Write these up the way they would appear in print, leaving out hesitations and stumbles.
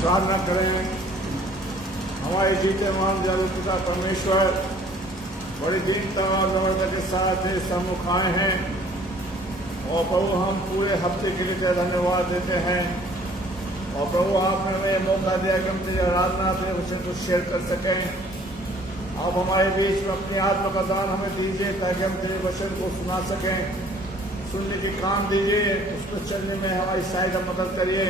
प्रार्थना करें। हमारे जीते मान जादू पिता परमेश्वर बड़ी दीनता और नम्रता के साथ इस सम्मुख आए हैं और प्रभु हम पूरे हफ्ते के लिए धन्यवाद देते हैं। और प्रभु आपने हमें मौका दिया कि हम तेरी आराधना तेरे वचन को शेयर कर सकें। आप हमारे बीच में अपनी आत्मा का दान हमें दीजिए ताकि हम तेरे वचन को सुना सकें। सुनने के काम दीजिए, उस पर चलने में हमारी सहायता मदद करिए।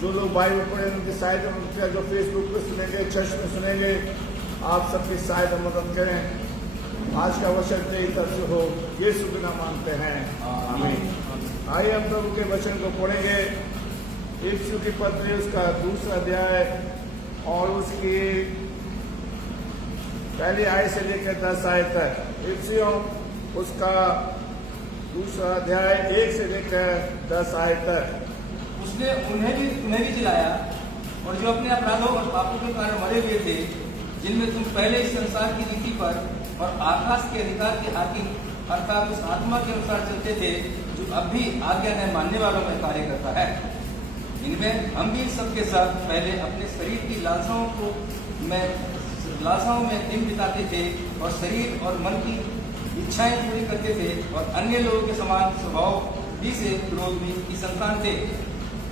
जो लोग बाइबल पढ़े उनकी सहायता मदद करें, जो फेसबुक पर सुनेंगे, चर्च में सुनेंगे, आप सबकी सहायता मदद करें। आज का वचन तेरी तरफ से हो, ये सुनना मांगते हैं, आमीन। आइए हम प्रभु के वचन को पढ़ेंगे। इफिसियों की पत्री उसका 2 अध्याय और उसकी पहली आयत से लेकर 10 आयत तक। इफिसियों उसका 2 अध्याय 1 से लेकर 10 आयत तक। उसने तुम्हें भी जिलाया और जो अपने अपराधों और पापों के कारण मरे हुए थे, जिनमें तुम पहले इस संसार की रीति पर और आकाश के अधिकार के हाकिम अर्थात उस आत्मा के अनुसार चलते थे जो अब भी आज्ञा न मानने वालों में कार्य करता है। इनमें हम भी सबके साथ पहले अपने शरीर की लालसाओं में दिन बिताते थे और शरीर और मन की इच्छाएं पूरी करते थे और अन्य लोगों के समान स्वभाव भी से विरोध भी की संतान थे।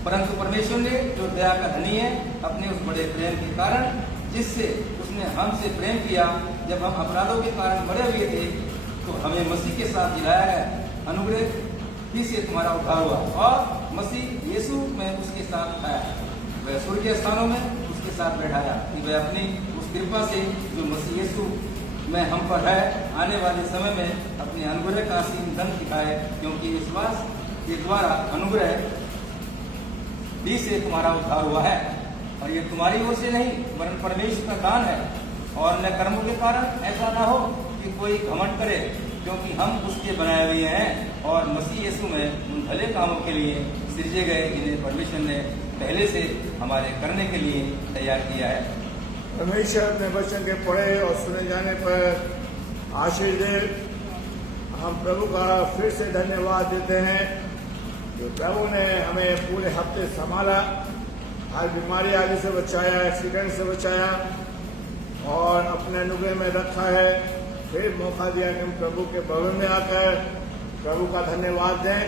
परंतु परमेश्वर ने जो दया का धनी है, अपने उस बड़े प्रेम के कारण जिससे उसने हमसे प्रेम किया, जब हम अपराधों के कारण मरे हुए थे तो हमें मसीह के साथ जिलाया है। अनुग्रह ही से तुम्हारा उद्धार हुआ और मसीह यीशु में उसके साथ आया, वह स्वर्गीय स्थानों में उसके साथ बैठाया कि वह अपनी उस कृपा से जो मसीह यीशु में हम पर है, आने वाले समय में अपने अनुग्रह का असीम धन दिखाए, क्योंकि विश्वास के द्वारा अनुग्रह भी से तुम्हारा उद्धार हुआ है। और ये तुम्हारी ओर से नहीं वरन परमेश्वर का दान है, और न कर्मों के कारण ऐसा ना हो कि कोई घमंड करे, क्योंकि हम उसके बनाए हुए हैं और मसीह यीशु में उन भले कामों के लिए सृजे गए जिन्हें परमेश्वर ने पहले से हमारे करने के लिए तैयार किया है। परमेश्वर अपने वचन के पढ़े और सुने जाने पर आशीष दे। हम प्रभु का फिर से धन्यवाद देते हैं जो प्रभु ने हमें पूरे हफ्ते संभाला, हर बीमारी आदि से बचाया, एक्सीडेंट से बचाया और अपने अनुग्रह में रखा है। फिर मौका दिया कि हम प्रभु के भवन में आकर प्रभु का धन्यवाद दें।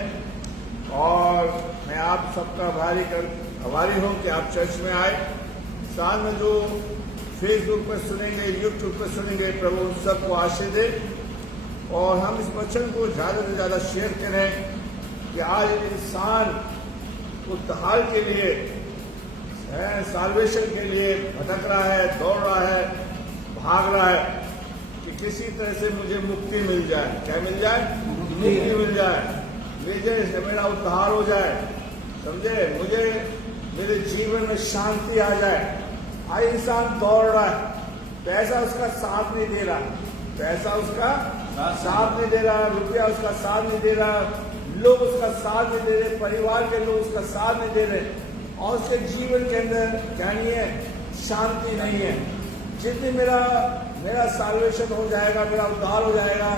और मैं आप सबका आभारी हूँ कि आप चर्च में आए। साथ में जो फेसबुक पर सुनेंगे, यूट्यूब पर सुनेंगे, प्रभु उन सबको आशीष दे। और हम इस वचन को ज़्यादा से ज़्यादा शेयर करें कि आज इंसान उद्धार के लिए, साल्वेशन के लिए भटक रहा है, दौड़ रहा है, भाग रहा है कि किसी तरह से मुझे मुक्ति मिल जाए। क्या मिल जाए? मुक्ति मिल जाए, मुझे मेरा उद्धार हो जाए, समझे, मुझे मेरे जीवन में शांति आ जाए। आज इंसान दौड़ रहा है, पैसा उसका साथ नहीं दे रहा, पैसा उसका साथ नहीं दे रहा, रुपया उसका साथ नहीं दे रहा, लोग उसका साथ नहीं दे रहे, परिवार के लोग उसका साथ नहीं दे रहे, और उसके जीवन के अंदर क्या नहीं है? शांति नहीं है। जितनी मेरा साल्वेशन हो जाएगा, मेरा उद्धार हो जाएगा,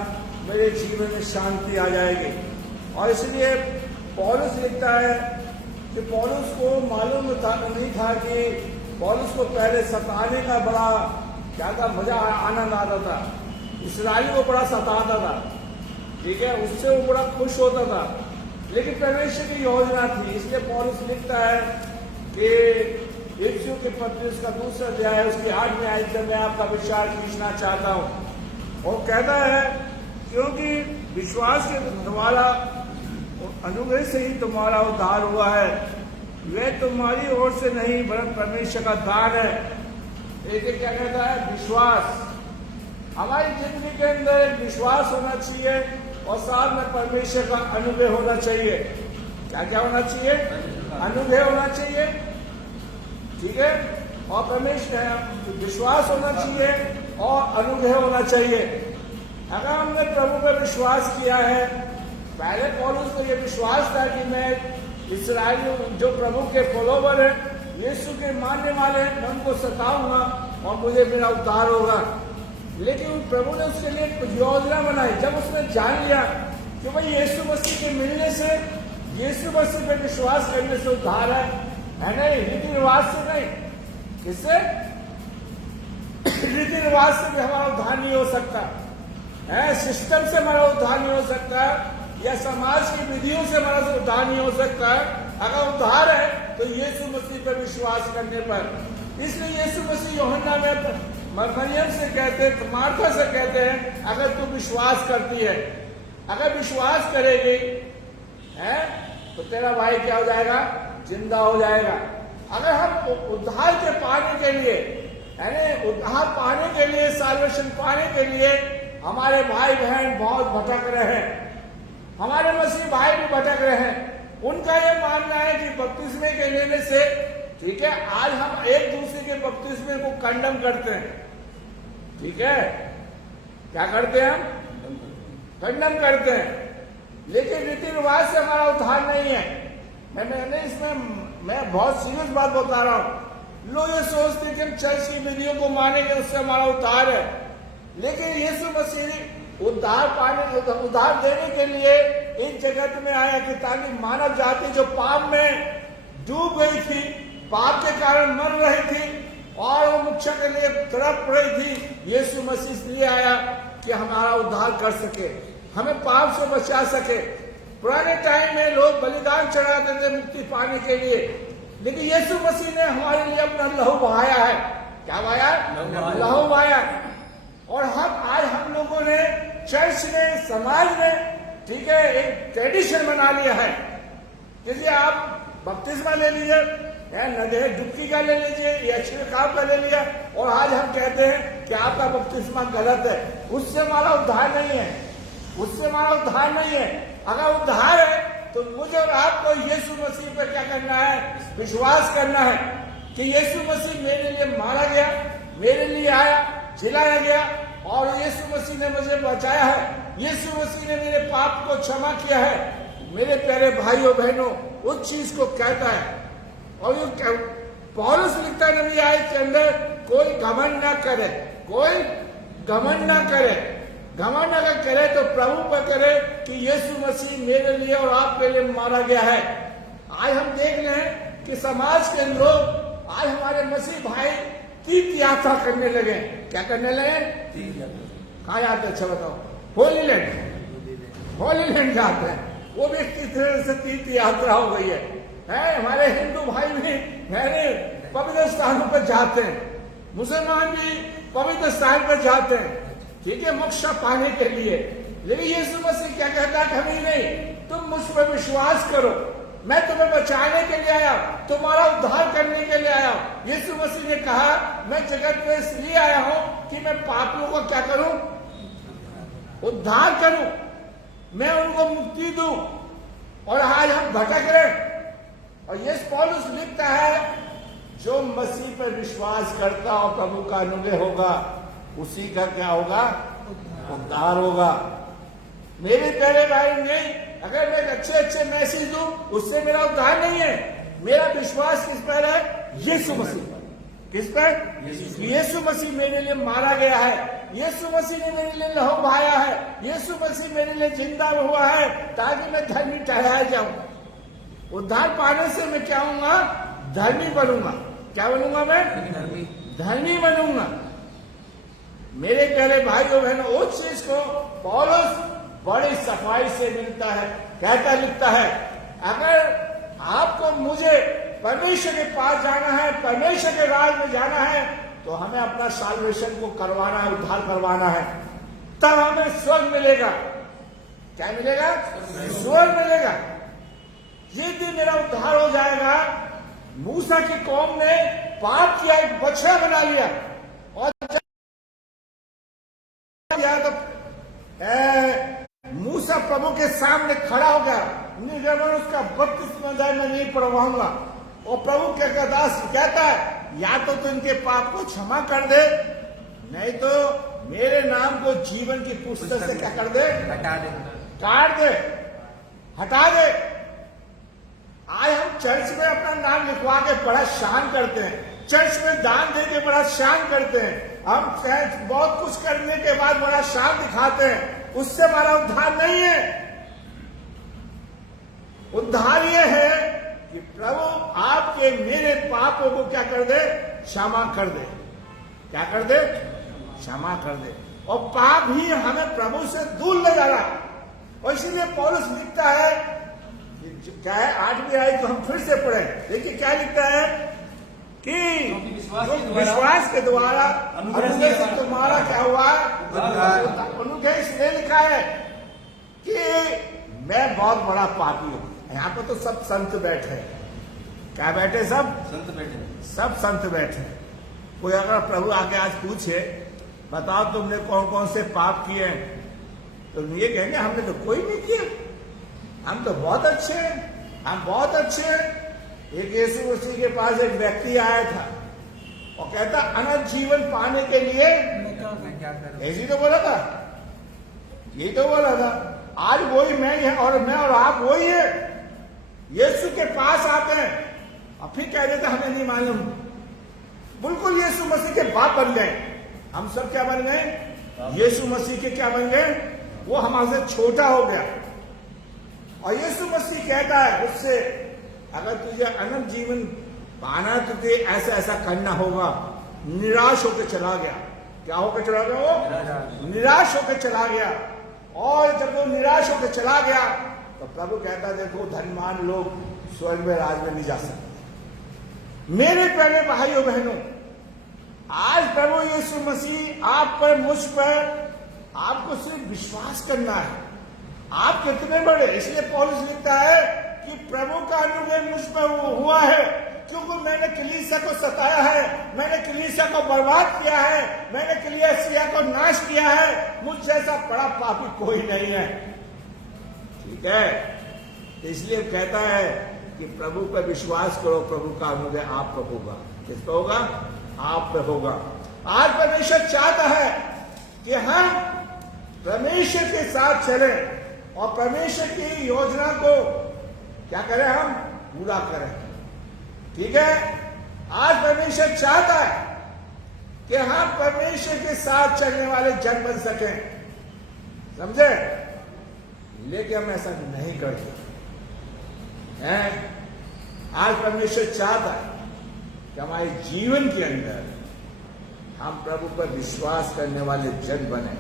मेरे जीवन में शांति आ जाएगी। और इसलिए पौलुस लिखता है कि पौलुस को मालूम नहीं था कि पौलुस को पहले सताने का बड़ा क्या था, मजा, आनंद आता था। इस्राएली को बड़ा सताता था, ठीक है, उससे वो बड़ा खुश होता था, लेकिन परमेश्वर की योजना थी। इसलिए पौलुस लिखता है कि इफिसियों के पत्री उसका 2 अध्याय उसकी 8वीं आयत में मैं आपका विचार खींचना चाहता हूँ। और कहता है क्योंकि विश्वास के द्वारा अनुग्रह से ही तुम्हारा उद्धार हुआ है, वह तुम्हारी ओर से नहीं वरन परमेश्वर का दान है। देखिए क्या कहता है? विश्वास। हमारी जिंदगी के अंदर एक विश्वास होना चाहिए और साथ में परमेश्वर का अनुग्रह होना चाहिए। क्या क्या होना चाहिए? अनुग्रह होना चाहिए, ठीक है, और परमेश्वर विश्वास होना चाहिए और अनुग्रह होना चाहिए। अगर हमने प्रभु पर विश्वास किया है, पहले पौलुस को यह विश्वास था कि मैं इस्राएली जो प्रभु के फॉलोवर है, यीशु के मानने वाले हैं, मैं उनको सताऊंगा और मुझे मेरा उद्धार होगा। लेकिन प्रभु ने उसके लिए कुछ योजना बनाई। जब उसने जान लिया कि भाई यीशु मसीह के मिलने से, यीशु मसीह पर विश्वास करने से उद्धार है नहीं, रीति रिवाज से नहीं, इससे रीति रिवाज से भी हमारा उद्धार नहीं हो सकता है, सिस्टम से हमारा उद्धार नहीं हो सकता या समाज की विधियों से हमारा उद्धार नहीं हो सकता है। अगर उद्धार है तो यीशु मसीह पर विश्वास करने पर। इसलिए यीशु मसीह यूहन्ना में मरियम से कहते हैं, मार्था से कहते हैं, अगर तू विश्वास करती है, अगर विश्वास करेगी है तो तेरा भाई क्या हो जाएगा, जिंदा हो जाएगा। अगर हम उद्धार के पाने के लिए, यानी उद्धार पाने के लिए, साल्वेशन पाने के लिए हमारे भाई बहन बहुत भटक रहे हैं, हमारे मसीह भाई भी भटक रहे हैं। उनका यह मानना है कि बपतिस्मे के लेने से, ठीक है, आज हम एक दूसरे के बपतिस्मे को कंडम करते हैं, ठीक है, क्या करते हैं, हम कंडम करते हैं, लेकिन रीति रिवाज से हमारा उद्धार नहीं है। मैंने इसमें मैं बहुत सीरियस बात बता रहा हूं। लोग ये सोचते हैं कि हम चर्च की विधियों को मानेंगे उससे हमारा उद्धार है, लेकिन यीशु मसीह उद्धार पाने, उद्धार देने के लिए इस जगत में आया कि ताकि मानव जाति जो पाप में डूब गई थी, पाप के कारण मर रही थी और वो मोक्ष के लिए तड़प रही थी, यीशु मसीह इसलिए आया कि हमारा उद्धार कर सके, हमें पाप से बचा सके। पुराने टाइम में लोग बलिदान चढ़ाते थे मुक्ति पाने के लिए, लेकिन यीशु मसीह ने हमारे लिए अपना लहू बहाया है। क्या बहाया? लहू बहाया। और हम लोगों ने चर्च में, समाज में, ठीक है, एक ट्रेडिशन बना लिया है। जैसे आप बपतिस्मा ले लीजिए, नदी डुबकी का ले लीजिए या छिड़काव का ले लिया, और आज हम कहते हैं कि आपका बपतिस्मा गलत है। उससे हमारा उद्धार नहीं है, उससे हमारा उद्धार नहीं है। अगर उद्धार है तो मुझे और आपको यीशु मसीह पर क्या करना है, विश्वास करना है कि यीशु मसीह मेरे लिए मारा गया, मेरे लिए आया, जिलाया गया, और यीशु मसीह ने मुझे बचाया है, यीशु मसीह ने मेरे पाप को क्षमा किया है। मेरे प्यारे भाइयों बहनों, उस चीज को कहता है। और ये पौलुस लिखता है नबी आयत के अंदर, कोई घमंड ना करे, कोई घमंड ना करे। घमंड अगर करे तो प्रभु पर करे कि यीशु मसीह मेरे लिए और आपके लिए मारा गया है। आज हम देख रहे हैं कि समाज के लोग, आज हमारे मसीह भाई तीर्थ यात्रा करने लगे। क्या करने लगे? कहाँ जाते? अच्छा बताओ। होली लैंड, होली लैंड जाते हैं। वो भी किस तरह से तीर्थ यात्रा हो गई है। हमारे हिंदू भाई भी पवित्र स्थानों पर जाते हैं, मुसलमान भी पवित्र स्थान पर जाते हैं, ठीक है, मोक्ष पाने के लिए। लेकिन यीशु मसीह क्या कहता है? कभी नहीं, तुम मुझ पर विश्वास करो, मैं तुम्हें बचाने के लिए आया, तुम्हारा उद्धार करने के लिए आया। यीशु मसीह ने कहा, मैं जगत में इसलिए आया हूं कि मैं पापियों को क्या करूं? उद्धार करूं, मैं उनको मुक्ति दूं। और आज हम भटक रहे। और ये पौलुस लिखता है, जो मसीह पर विश्वास करता और प्रभु का अनुग्रह होगा, उसी का क्या होगा? उद्धार होगा। मेरे प्यारे भाई, नहीं, अगर मैं अच्छे मैसेज दूं, उससे मेरा उद्धार नहीं है। मेरा विश्वास किस पर है? यीशु मसीह पर। किस पर? यीशु मसीह मेरे लिए मारा गया है, यीशु मसीह ने मेरे लिए लहू बहाया है, यीशु मसीह मेरे लिए जिंदा हुआ है ताकि मैं धर्मी ठहराया जाऊं। उद्धार पाने से मैं क्या होऊंगा? धर्मी बनूंगा। क्या बनूंगा? मैं धर्मी बनूंगा। मेरे प्यारे भाइयों बहनों, उस चीज को पौलुस बड़ी सफाई से मिलता है, कहता लिखता है, अगर आपको मुझे परमेश्वर के पास जाना है, परमेश्वर के राज में जाना है, तो हमें अपना साल्वेशन को करवाना है, उद्धार करवाना है, तब हमें स्वर्ग मिलेगा। क्या मिलेगा? स्वर्ग मिलेगा। जिस दिन मेरा उद्धार हो जाएगा, मूसा की कौम ने पाप किया, एक बछड़ा बना लिया, और तो मूसा प्रभु के सामने खड़ा हो गया, जब उसका बपतिस्मा मैं नहीं पढ़वाऊंगा। और प्रभु के दास कहता है, या तो इनके पाप को क्षमा कर दे, नहीं तो मेरे नाम को जीवन की पुस्तक से क्या कर दे? हटा दे, काट दे, हटा दे। आज हम चर्च में अपना नाम लिखवा के बड़ा शान करते हैं, चर्च में दान दे के बड़ा शान करते हैं, हम बहुत कुछ करने के बाद बड़ा शान दिखाते हैं, उससे हमारा उद्धार नहीं है। उद्धार ये है कि प्रभु आपके मेरे पापों को क्या कर दे? क्षमा कर दे। क्या कर दे? क्षमा कर दे। और पाप ही हमें प्रभु से दूर ले जा रहा है। और इसीलिए पौलुस लिखता है, क्या है 8वीं आयत को हम फिर से पढ़े, देखिए क्या लिखता है कि विश्वास के द्वारा अनुग्रह से तुम्हारा क्या हुआ? अनुग्रह इसलिए लिखा है कि मैं बहुत बड़ा पापी हूं। यहाँ पर तो सब संत बैठे हैं। क्या बैठे? सब संत बैठे, सब संत बैठे। कोई अगर प्रभु आके आज पूछे, बताओ तुमने कौन कौन से पाप किए हैं, तो ये कहेंगे हमने तो कोई नहीं किया, हम तो बहुत अच्छे हैं, हम बहुत अच्छे हैं। एक यीशु मसीह के पास एक व्यक्ति आया था और कहता अनंत जीवन पाने के लिए मैं क्या करूं? ऐसी तो बोला था, यही तो बोला था। आज वही मैं है और मैं और आप वही है। यीशु के पास आते हैं और फिर कह देते हमें नहीं मालूम। बिल्कुल यीशु मसीह के बाप बन गए। हम सब क्या बन गए? यीशु मसीह के क्या बन गए? वो हमारे से छोटा हो गया। और यीशु मसीह कहता है उससे, अगर तुझे अनंत जीवन पाना तो तुझे ऐसा ऐसा करना होगा। निराश होकर चला गया। क्या होकर चला गया? वो निराश होकर चला गया। और जब वो निराश होकर चला गया तो प्रभु कहता देखो धनवान लोग स्वर्ग में राज में नहीं जा सकते। मेरे प्यारे भाइयों बहनों, आज प्रभु यीशु मसीह आप पर, मुझ पर, आपको सिर्फ विश्वास करना है। आप कितने बड़े, इसलिए पौलुस लिखता है कि प्रभु का अनुग्रह मुझ पर हुआ है क्योंकि मैंने कलीसिया को सताया है, मैंने कलीसिया को बर्बाद किया है, मैंने कलीसिया को नाश किया है। मुझ जैसा बड़ा पापी कोई नहीं है। ठीक है, इसलिए कहता है कि प्रभु पर विश्वास करो, प्रभु का अनुग्रह आप पर होगा। किस पर होगा? आप पे होगा। आज परमेश्वर चाहता है कि हम परमेश्वर के साथ चलें और परमेश्वर की योजना को क्या करें? हम पूरा करें। ठीक है, आज परमेश्वर चाहता है कि हम परमेश्वर के साथ चलने वाले जन बन सकें। समझे? लेकिन हम ऐसा नहीं करते हैं। आज परमेश्वर चाहता है कि हमारे जीवन के अंदर हम प्रभु पर विश्वास करने वाले जन बने।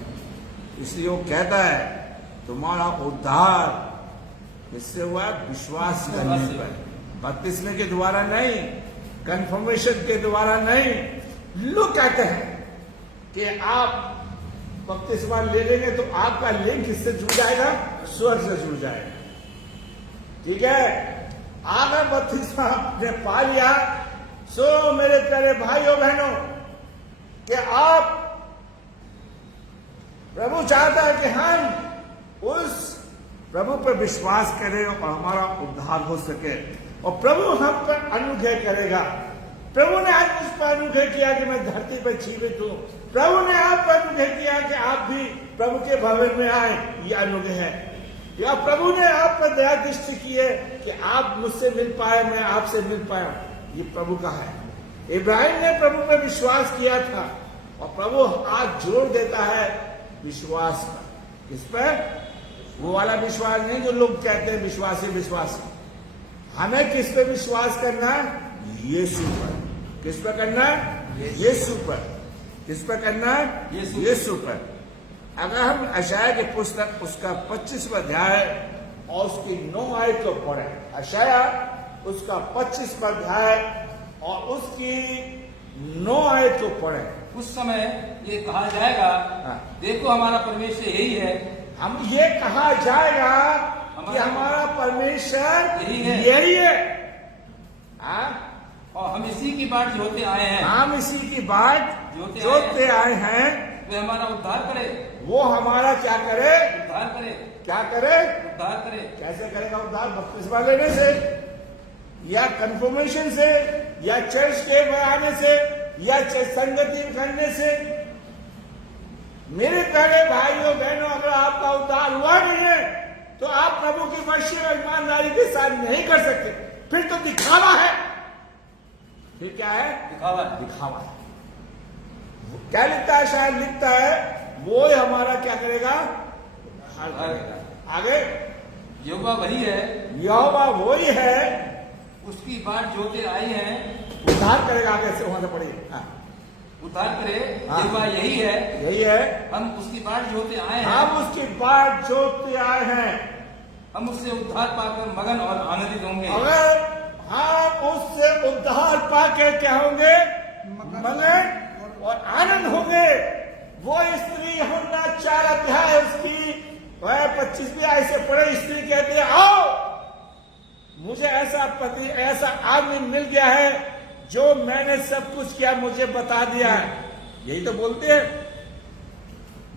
इसलिए वो कहता है तुम्हारा उद्धार किससे हुआ? विश्वास करने पर। बपतिस्मे के द्वारा नहीं, कन्फर्मेशन के द्वारा नहीं। लोग कहते हैं कि आप बपतिस्मा ले लेंगे तो आपका लिंक किससे जुड़ जाएगा? स्वर्ग से जुड़ जाएगा। ठीक है, अगर बपतिस्मा आपने पा लिया, सो मेरे प्यारे भाइयों बहनों कि आप, प्रभु चाहता है कि हम उस प्रभु पर विश्वास करें और हमारा उद्धार हो सके। और प्रभु हम पर अनुग्रह करेगा। प्रभु ने आज मुझ पर अनुग्रह किया कि मैं धरती पर जीवित हूं। प्रभु ने आप पर अनुग्रह किया कि आप भी प्रभु के भवन में आए। ये अनुग्रह है। या प्रभु ने आप पर दया दृष्टि की है कि आप मुझसे मिल पाए, मैं आपसे मिल पाया। ये प्रभु का है। इब्राहिम ने प्रभु पर विश्वास किया था और प्रभु आज जोर देता है विश्वास पर। किस पर? वो वाला विश्वास नहीं जो लोग कहते हैं विश्वासी विश्वासी। हमें किस पे विश्वास करना है? यीशु पर। किस पर करना है? यीशु पर। किस पर करना है? यीशु पर। अगर हम यशायाह की पुस्तक उसका 25वां अध्याय और उसकी 9 आयत को पढ़े, यशायाह उसका 25वां अध्याय और उसकी 9 आयत को पढ़े, उस समय ये कहा जाएगा, देखो हमारा परमेश्वर यही है। हम ये कहा जाएगा कि हमारा परमेश्वर यही है। और हम इसी की बाट जोते आए हैं। हम इसी की बाट जोते आए हैं। वे हमारा उद्धार करे। वो हमारा क्या करे? उद्धार करे। क्या करे? उद्धार करे। कैसे करेगा उद्धार? बपतिस्मा लेने से, या कन्फर्मेशन से, या चर्च के में आने से, या संगति करने से। मेरे प्यारे भाइयों बहनों, अगर आपका उद्धार हुआ नहीं है तो आप प्रभु की मर्जी और ईमानदारी के साथ नहीं कर सकते। फिर तो दिखावा है। फिर क्या है? दिखावा। दिखावा है। क्या लिखता है? शायद लिखता है वो हमारा क्या करेगा? आगे यहोवा वही है। यहोवा वही है। उसकी बाट जोते आई हैं उद्धार करेगा, आगे से वहां से पढ़िए। हाँ, उद्धार करे हाँ। कृपा यही है, यही है, हम उसकी बाट जोते आए हैं, हम उसकी बाट जोतते आए हैं। हम उससे उद्धार पाकर मगन और आनंदित होंगे। अगर हम उससे उद्धार पाके क्या होंगे? मगन और आनंद होंगे। वो स्त्री यूहन्ना 4 अध्याय उसकी 25वीं आयत से पढ़े, स्त्री कहती है आओ मुझे ऐसा पति, ऐसा आदमी मिल गया है जो मैंने सब कुछ किया मुझे बता दिया है। यही तो बोलते हैं।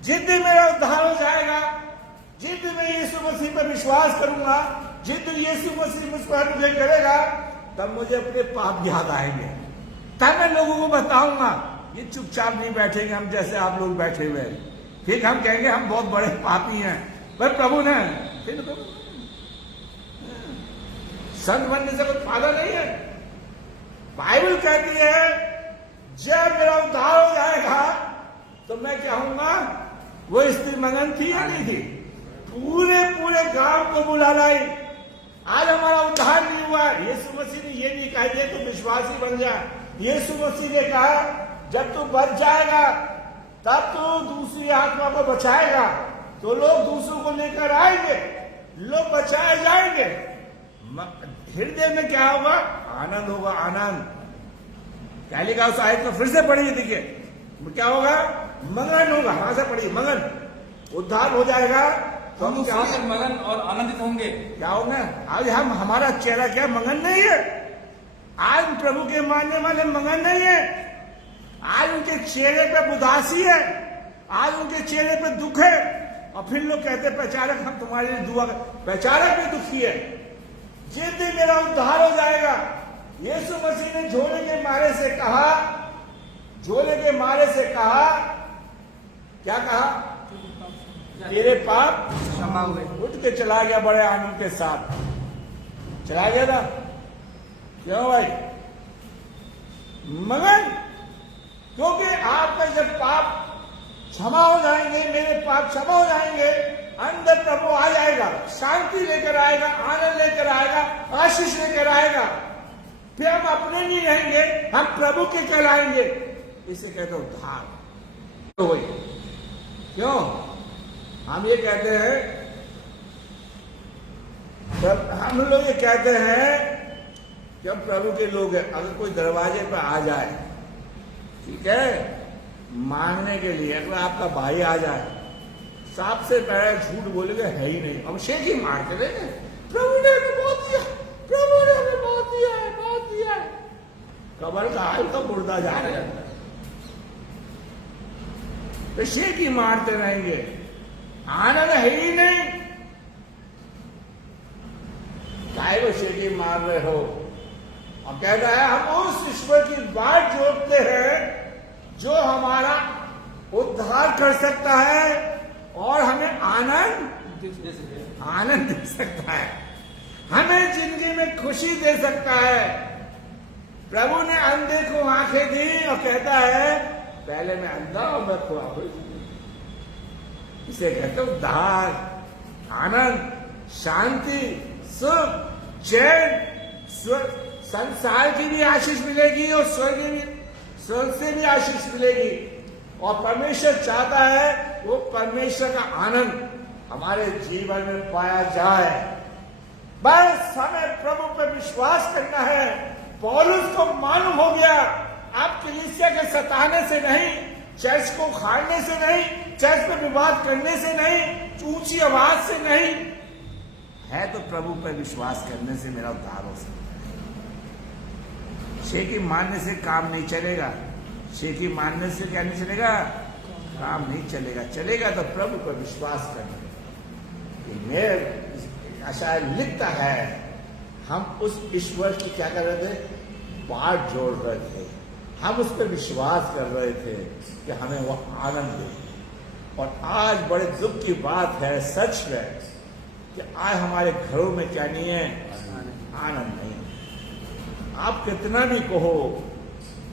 जिस दिन मेरा उद्धार हो जाएगा, जिस दिन मैं यीशु मसीह पर विश्वास करूंगा, जिस दिन यीशु मसीह मुझ पर अनुग्रह करेगा, तब मुझे अपने पाप याद आएंगे, तब मैं लोगों को बताऊंगा। ये चुपचाप नहीं बैठेंगे हम जैसे आप लोग बैठे हुए हैं। फिर हम कहेंगे हम बहुत बड़े पापी हैं, पर प्रभु ने फिर तो संत बनने से कोई फायदा नहीं है। बाइबल कहती है जब मेरा उद्धार हो जाएगा तो मैं क्या हूंगा? वो स्त्री मगन थी या नहीं थी? पूरे गांव को बुला लाई। आज हमारा उद्धार नहीं हुआ। यीशु मसीह ने ये नहीं कहा ये तो विश्वासी बन जा। यीशु मसीह ने कहा जब तू बच जाएगा तब तू दूसरी आत्मा को बचाएगा, तो लोग दूसरों को लेकर आएंगे, लोग बचाए जाएंगे। हृदय में क्या होगा? आनंद होगा, आनंद। क्या लिखा उस आयत में? फिर से पढ़िए, देखिए क्या होगा? मगन होगा। वहां से पढ़िए, मगन। उद्धार हो जाएगा तो हम क्या उससे होगा? मगन और आनंदित होंगे। क्या होगा? आज हमारा चेहरा क्या मगन नहीं है? आज प्रभु के मानने वाले मगन नहीं है। आज उनके चेहरे पे उदासी है, आज उनके चेहरे पे दुख है। और फिर लोग कहते हैं प्रचारक हम तुम्हारे लिए दुआ कर। प्रचारक भी दुखी है। जिस दिन मेरा उद्धार हो जाएगा, यीशु मसीह ने झोले के मारे से कहा, झोले के मारे से कहा, क्या कहा? तेरे पाप क्षमा हुए। उठ के चला गया बड़े आनंद के साथ। चला गया था। क्यों भाई? मगन। क्योंकि आपका जब पाप क्षमा हो जाएंगे, मेरे पाप क्षमा हो जाएंगे, अंदर प्रभु आ जाएगा, शांति लेकर आएगा, आनंद लेकर आएगा, आशीष लेकर आएगा। फिर हम अपने नहीं रहेंगे, हम प्रभु के कहलाएंगे। इसे कहते उद्धार। तो वही क्यों हम ये कहते हैं, हम लोग ये कहते हैं कि हम प्रभु के लोग हैं। अगर कोई दरवाजे पर आ जाए, ठीक है, मांगने के लिए, अगर आपका भाई आ जाए, सांप से पहले झूठ बोलेगा है ही नहीं, अब शेख ही मारते रहेंगे, प्रभु ने हमें बहुत दिया, प्रभु ने हमें बहुत दिया है, बहुत दिया है। कबर का हाल का मुर्दा जा रहा है, तो शेख ही मारते रहेंगे, आनंद है ही नहीं। चाहे वो शेख ही मार रहे हो। अब कहता है हम उस ईश्वर की बाट जोतते हैं जो हमारा उद्धार कर सकता है और हमें आनंद दे सकता है, हमें जिंदगी में खुशी दे सकता है। प्रभु ने अंधे को आंखें दी और कहता है पहले मैं अंधा और मैं खुआ हुई। इसे कहते उद्धार, आनंद, शांति, सुख, चैन। संसार की भी आशीष मिलेगी और स्वर्ग से भी आशीष मिलेगी। और परमेश्वर चाहता है वो परमेश्वर का आनंद हमारे जीवन में पाया जाए। बस हमें प्रभु पर विश्वास करना है। पौलुस को मालूम हो गया आप कलीसिया के सताने से नहीं, चर्च को उखाड़ने से नहीं, चर्च पर विवाद करने से नहीं, ऊंची आवाज से नहीं, है तो प्रभु पर विश्वास करने से मेरा उद्धार हो सकता है। शेखी मानने से काम नहीं चलेगा। शेखी मानने से क्या नहीं चलेगा? काम नहीं चलेगा। चलेगा तो प्रभु पर विश्वास करना। मेरे आशा लिखता है हम उस ईश्वर की क्या कर रहे थे? बाट जोड़ रहे थे। हम उस पर विश्वास कर रहे थे कि हमें वो आनंद दे। और आज बड़े दुख की बात है, सच है कि आज हमारे घरों में क्या नहीं है? आनंद नहीं। आप कितना भी कहो,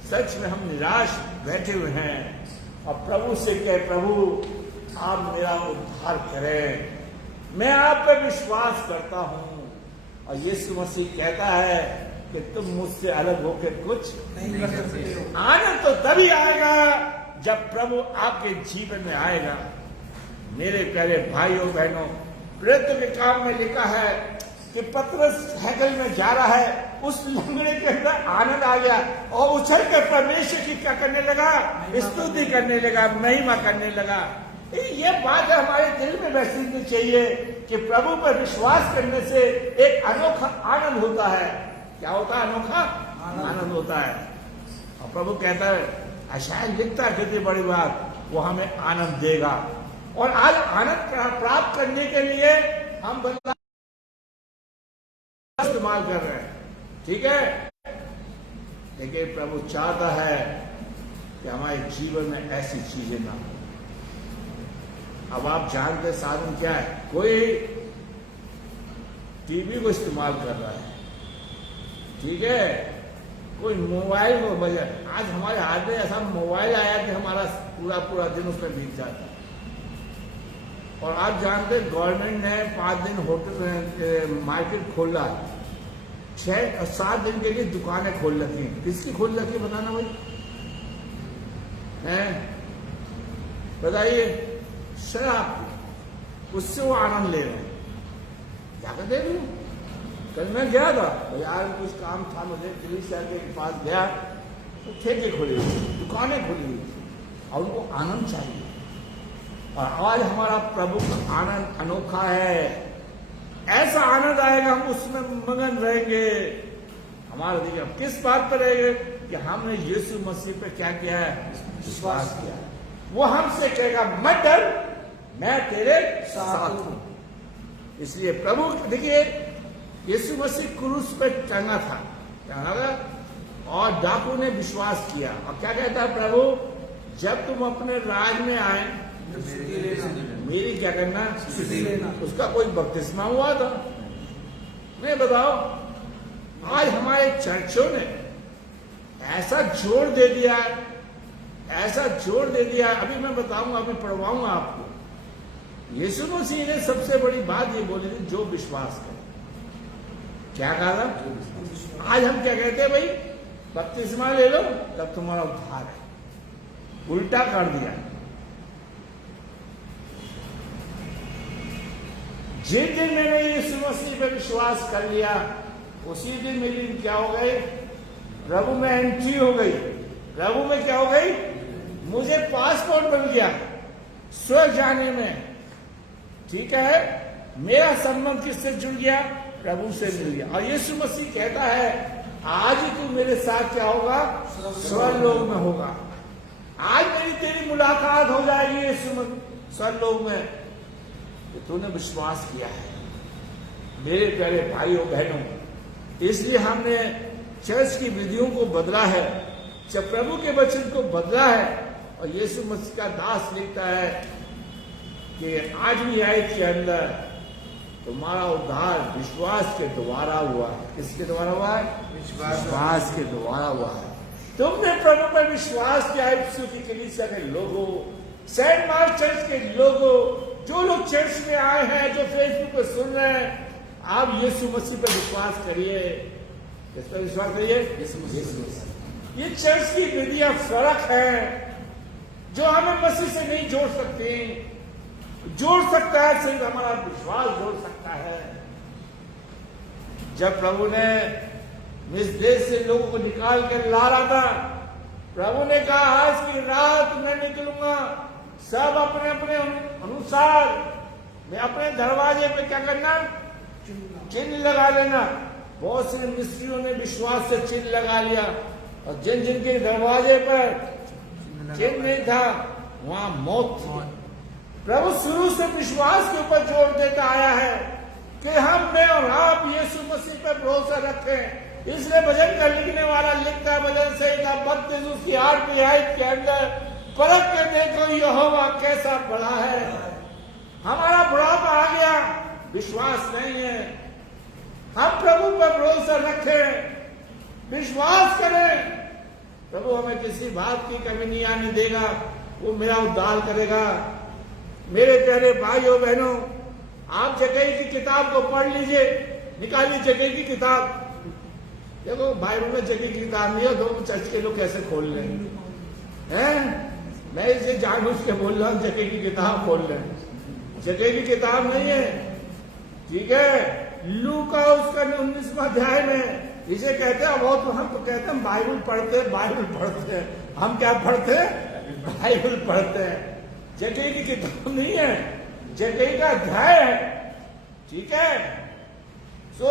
सच में हम निराश बैठे हुए हैं और प्रभु से कहे प्रभु आप मेरा उद्धार करें, मैं आप पर विश्वास करता हूं। और यीशु मसीह कहता है कि तुम मुझसे अलग होकर कुछ नहीं कर सकते हो। आनंद तो तभी आएगा जब प्रभु आपके जीवन में आएगा। मेरे प्यारे भाइयों बहनों, प्रेरितों के काम में लिखा है कि पतरस हैकल में जा रहा है, उस लंगड़े के अंदर आनंद आ गया और उछल कर परमेश्वर की क्या करने लगा, स्तुति करने लगा, महिमा करने लगा। ये बात हमारे दिल में बैठनी चाहिए कि प्रभु पर विश्वास करने से एक अनोखा आनंद होता है। क्या होता है? अनोखा आनंद होता है। और प्रभु कहता है, शायद लिखता है कितनी बड़ी बात, वो हमें आनंद देगा। और आज आनंद प्राप्त करने के लिए हम बदलाव इस्तेमाल कर रहे हैं, ठीक है, लेकिन प्रभु चाहता है कि हमारे जीवन में ऐसी चीजें ना हो। अब आप जानते साधन क्या है? कोई टीवी को इस्तेमाल कर रहा है, ठीक है, कोई मोबाइल को बजाय। आज हमारे हाथ में ऐसा मोबाइल आया कि हमारा पूरा दिन उसमें बीत जाता है। और आप जानते गवर्नमेंट ने 5 दिन होटल मार्केट खोला, 6-7 दिन के लिए दुकानें खोल रखी हैं। किसकी खोल रखी है बताना भाई, हैं? बताइए। शराब, उससे वो आनंद ले रहे हैं। क्या कहते हैं? कल मैं गया था बाजार, कुछ काम था मुझे, दिल्ली शहर के पास गया तो ठेके खुले हुए, दुकानें खुली हुई थी और उनको आनंद चाहिए। और आज हमारा प्रभु का आनंद अनोखा है। ऐसा आनंद आएगा, हम उसमें मगन रहेंगे। हमारा देखिए किस बात पर रहेंगे कि हमने यीशु मसीह पे क्या किया है? विश्वास किया है। वो हमसे कहेगा मत डर, मैं तेरे साथ हूं। इसलिए प्रभु देखिए, यीशु मसीह क्रूस पे टंगा था और डाकू ने विश्वास किया। और क्या कहता है प्रभु? जब तुम अपने राज में आए मेरी क्या करना? उसका कोई बपतिस्मा हुआ था? नहीं, बताओ। आज हमारे चर्चों ने ऐसा जोर दे दिया, ऐसा जोर दे दिया। अभी मैं बताऊंगा, अभी पढ़वाऊंगा आपको। यीशु मसीह ने सबसे बड़ी बात ये बोली थी, जो विश्वास करे। क्या कहा था? आज हम क्या कहते हैं भाई? बपतिस्मा ले लो तब तुम्हारा उद्धार है। उल्टा कर दिया। जिस दिन मैंने यीशु मसीह पर विश्वास कर लिया, उसी दिन मेरी क्या हो गई? प्रभु में एंट्री हो गई। प्रभु में क्या हो गई? मुझे पासपोर्ट बन गया स्वर्ग जाने में, ठीक है। मेरा संबंध किससे जुड़ गया? प्रभु से मिल गया। और यीशु मसीह कहता है, आज ही तू मेरे साथ क्या होगा? स्वर्गलोक में होगा। आज मेरी तेरी मुलाकात हो जाएगी यीशु स्वर्गलोक में, तो तूने विश्वास किया है। मेरे प्यारे भाइयों बहनों, इसलिए हमने चर्च की विधियों को बदला है, जब प्रभु के वचन को बदला है। और यीशु मसीह का दास लिखता है कि आज भी आयत के अंदर तुम्हारा उद्धार विश्वास के द्वारा हुआ है। किसके द्वारा हुआ है? विश्वास के द्वारा हुआ है। तुमने प्रभु पर विश्वास किया। इफ्सू की कलीसिया के लोगों, सेंट मार्क चर्च के लोगों, जो लोग चर्च में आए हैं, जो फेसबुक पर सुन रहे हैं, आप यीशु मसीह पर विश्वास करिए। किस पर विश्वास करिए? यीशु मसीह। ये चर्च की विधियां फर्क है, जो हमें मसीह से नहीं जोड़ सकती। जोड़ सकता है सिर्फ हमारा विश्वास जोड़ सकता है। जब प्रभु ने इस देश से लोगों को निकाल कर ला रहा था, प्रभु ने कहा, आज की रात मैं निकलूंगा, सब अपने अपने अनुसार मैं अपने दरवाजे पे क्या करना? चिन्ह लगा लेना। बहुत से मिस्त्रियों ने विश्वास से चिन्ह लगा लिया, और जिन जिन के दरवाजे पर चिन्ह नहीं था, वहां मौत थी। प्रभु शुरू से विश्वास के ऊपर जोर देता आया है कि हम में और आप यीशु मसीह पर भरोसा रखें। इसलिए भजन का लिखने वाला लिखता है, भजन संहिता 32 उसकी 8वीं आयत के अंदर, परख के देखो यहोवा कैसा बड़ा है। हमारा बुढ़ापा आ गया, विश्वास नहीं है। हम प्रभु पर भरोसा रखें, विश्वास करें। प्रभु हमें किसी बात की कमी नहीं आने देगा, वो मेरा उद्धार करेगा। मेरे प्यारे भाइयों बहनों, आप जक्कई की किताब को पढ़ लीजिए, निकालिए जक्कई की किताब। देखो बाइबल में जगह की किताब नहीं है तो चर्च के लोग कैसे खोल लें हैं? मैं इसे जानबूझ के बोल रहा हूँ जगह की किताब खोल लें। जगह की किताब नहीं है, ठीक है। लूका उसका 19वां अध्याय में इसे कहते हैं, बहुत हम तो कहते हैं बाइबल पढ़ते हैं। हम क्या पढ़ते हैं? बाइबल पढ़ते हैं। जगह की किताब नहीं है, जगह का अध्याय है, ठीक है। सो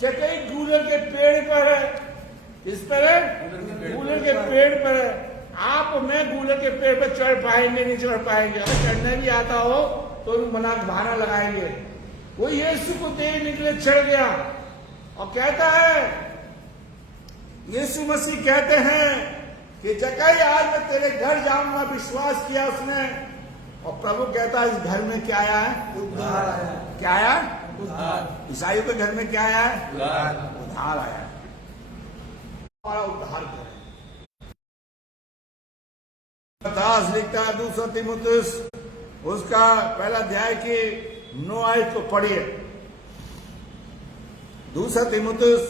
जगह गूलर के पेड़ पर है। किस पर है? गूलर के पेड़ पर है। आप मैं गूलर के पेड़ पर चढ़ पाएंगे नहीं चढ़ पाएंगे। अगर चढ़ने भी आता हो तो मना बहाना लगाएंगे। वो यीशु को देख निकले चढ़ गया और कहता है, यीशु मसीह कहते हैं कि जक्कई आज मैं तेरे घर जाऊंगा। विश्वास किया उसने और प्रभु कहता है इस घर में क्या आया है? उद्धार आया। क्या आया? उद्धार। ईसाइयों के घर में क्या आया है? उद्धार। उद्धार आया है। हमारा उद्धार करें। दास लिखता है 2 तीमुथियुस उसका पहला अध्याय की 9 आयत को पढ़िए। 2 तीमुथियुस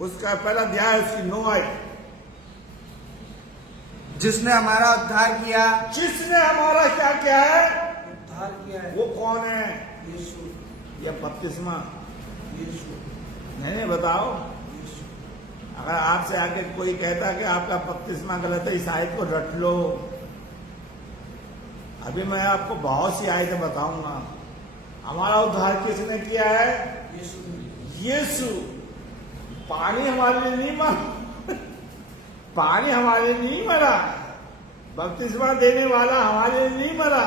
उसका पहला अध्याय उसकी 9 आयत। जिसने हमारा उद्धार किया। जिसने हमारा क्या किया है? उद्धार किया है। वो कौन है? यीशु। या बपतिस्मा? यीशु। नहीं बताओ। अगर आपसे आके कोई कहता कि आपका बपतिस्मा गलत है, इस आयत को रट लो। अभी मैं आपको बहुत सी आयतें बताऊंगा। हमारा उद्धार किसने किया है? यीशु। पानी हमारे लिए नहीं मरा। पानी हमारे लिए नहीं मरा। बपतिस्मा देने वाला हमारे लिए नहीं मरा।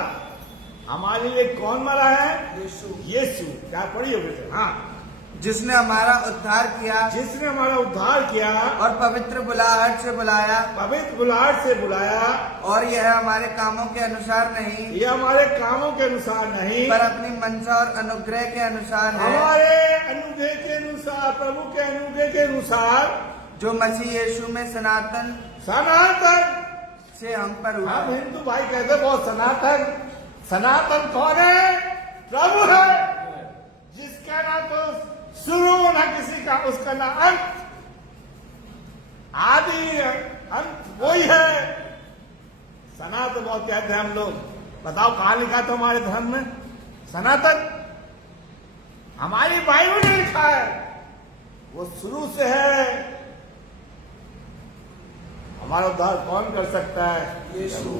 हमारे लिए कौन मरा है? यीशु। क्या पढ़िए बेटे? हाँ। जिसने हमारा उद्धार किया। जिसने हमारा उद्धार किया और पवित्र बुलाहट से बुलाया। पवित्र बुलाहट से बुलाया। और यह हमारे कामों के अनुसार नहीं। यह हमारे कामों के अनुसार नहीं, पर अपनी मनसा और अनुग्रह के अनुसार है। हमारे अनुग्रह के अनुसार, प्रभु के अनुग्रह के अनुसार, जो मसीह यीशु में सनातन से हम पर हुआ। हम हिंदू भाई कहते बहुत सनातन कौन है? प्रभु है, जिसका ना तो शुरू ना किसी का, उसका ना अंत, आदि अंत वही है। सनातन बहुत कहते हैं हम लोग। बताओ कहां लिखा था हमारे धर्म में सनातन? हमारी बाइबल में लिखा है। वो शुरू से है। हमारा उद्धार कौन कर सकता है? यीशु।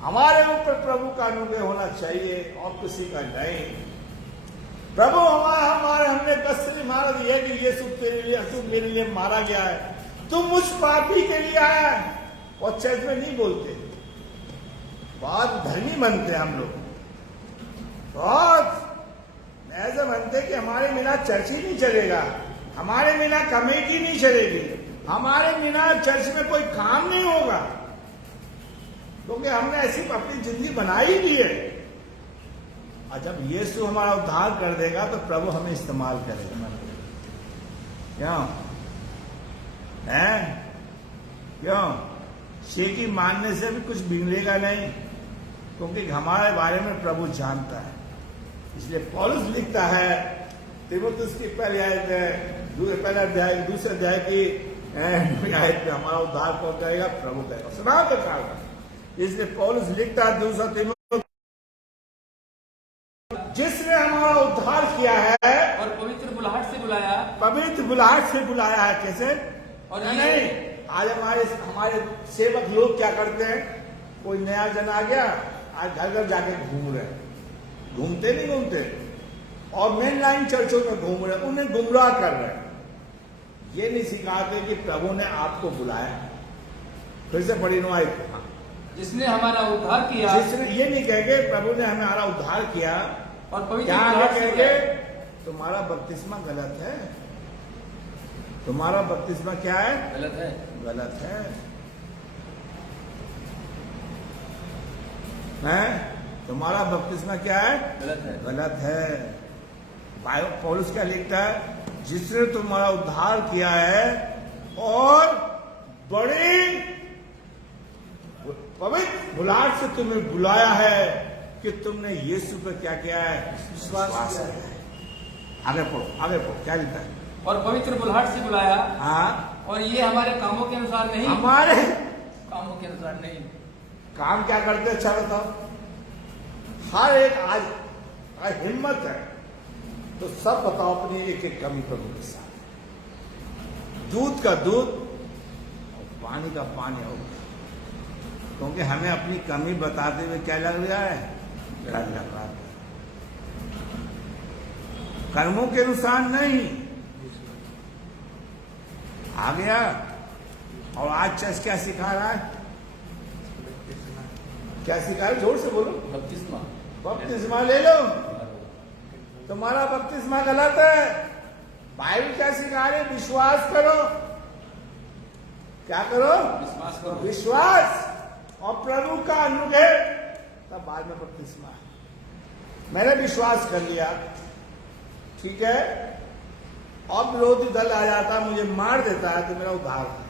हमारे ऊपर प्रभु का अनुग्रह होना चाहिए और किसी का नहीं। प्रभु हमने दस्तरी मारा दी है कि यीशु तेरे लिए, तू मेरे लिए मारा गया है, तू मुझ पापी के लिए आया है। और चर्च में नहीं बोलते, बहुत धर्मी बनते हैं हम लोग, बहुत ऐसे बनते कि हमारे बिना चर्च ही नहीं चलेगा, हमारे बिना कमेटी नहीं चलेगी, हमारे बिना चर्च में कोई काम नहीं होगा, क्योंकि हमने ऐसी अपनी जिंदगी बनाई ही नहीं है। और जब यीशु हमारा उद्धार कर देगा तो प्रभु हमें इस्तेमाल करेगा। क्यों है? क्यों? शेकी मानने से भी कुछ बिगड़ेगा नहीं, क्योंकि हमारे बारे में प्रभु जानता है। इसलिए पौलुस लिखता है तीमुथियुस की पहले अध्याय 2 अध्याय की आयत में, हमारा उद्धार कौन करेगा? प्रभु करेगा, सुना तो करेगा। इसलिए पौलुस लिखता है 2 तीमुथियुस, जिसने हमारा उद्धार किया है और पवित्र बुलाहट से बुलाया। पवित्र बुलाहट से बुलाया है। कैसे? और नहीं, आज हमारे सेवक लोग क्या करते हैं? कोई नया जन आ गया, आज घर घर जाके घूम रहे हैं, घूमते नहीं घूमते, और मेन लाइन चर्चों में घूम रहे हैं, उन्हें गुमराह कर रहे हैं। ये नहीं सिखाते कि प्रभु ने आपको बुलाया। फिर से पढ़ी नो आई, जिसने हमारा उद्धार किया। जिसने ये नहीं कहेंगे प्रभु ने हमारा उद्धार किया और पवित्र क्या बुलाहट से कहेंगे? बुलाया। तुम्हारा बपतिस्मा गलत है। तुम्हारा बपतिस्मा क्या है? गलत है। गलत है। हैं? तुम्हारा बपतिस्मा क्या है? गलत है। गलत है। पौलुस क्या लिखता है? जिसने तुम्हारा उद्धार किया है और बड़ी पवित्र बुलाहट से तुम्हें बुलाया है कि तुमने यीशु पर क्या किया है? विश्वास किया है। आगे पढ़ो क्या लिखता है? और पवित्र बुलाहट से बुलाया, हाँ, और ये हमारे कामों के अनुसार नहीं, हमारे कामों के अनुसार नहीं। काम क्या करते अच्छा बताओ। हर एक आज हिम्मत है तो सब बताओ अपनी एक एक कमी प्रभु के साथ। दूध का दूध और पानी का पानी हो, क्योंकि हमें अपनी कमी बताते हुए क्या लग रहा है, डर लग रहा है। कर्मों के अनुसार नहीं। आ गया। और आज चर्च क्या सिखा रहा है, क्या सिखा है, जोर से बोलो। बपतिस्मा, बपतिस्मा ले लो। तुम्हारा बपतिस्मा गलत है। बाइबल क्या सिखा रहे, विश्वास करो। क्या करो, विश्वास करो। विश्वास और प्रभु का अनुग्रह, तब बाद में बपतिस्मा। मैंने विश्वास कर लिया, ठीक है, अब विरोधी दल आ जाता मुझे मार देता है तो मेरा उद्धार है।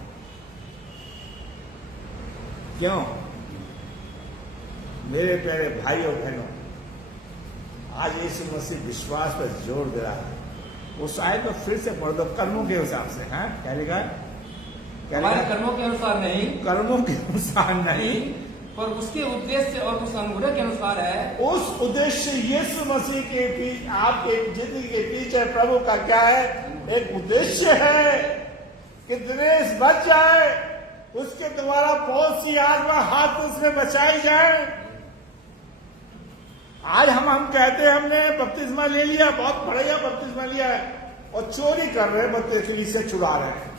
क्यों? मेरे प्यारे भाई और बहनों, आज यीशु मसीह विश्वास पर जोर दे रहा है। वो शायद में फिर से पढ़ दो, कर्मों के हिसाब से। हाँ, क्या लिखा है? हमारे कर्मों के अनुसार नहीं, कर्मों के अनुसार नहीं, पर उसके उद्देश्य और उस अनुग्रह के अनुसार है। उस उद्देश्य यीशु मसीह के पीछे, आपके जिंदगी के पीछे प्रभु का क्या है, एक उद्देश्य है कि दिनेश बच जाए, उसके द्वारा बहुत सी आत्मा हाथ उसमें बचाई जाए। आज हम कहते हैं हमने बपतिस्मा ले लिया, बहुत बढ़िया बपतिस्मा लिया है, और चोरी कर रहे हैं, बपतिस्मा से चुरा रहे हैं।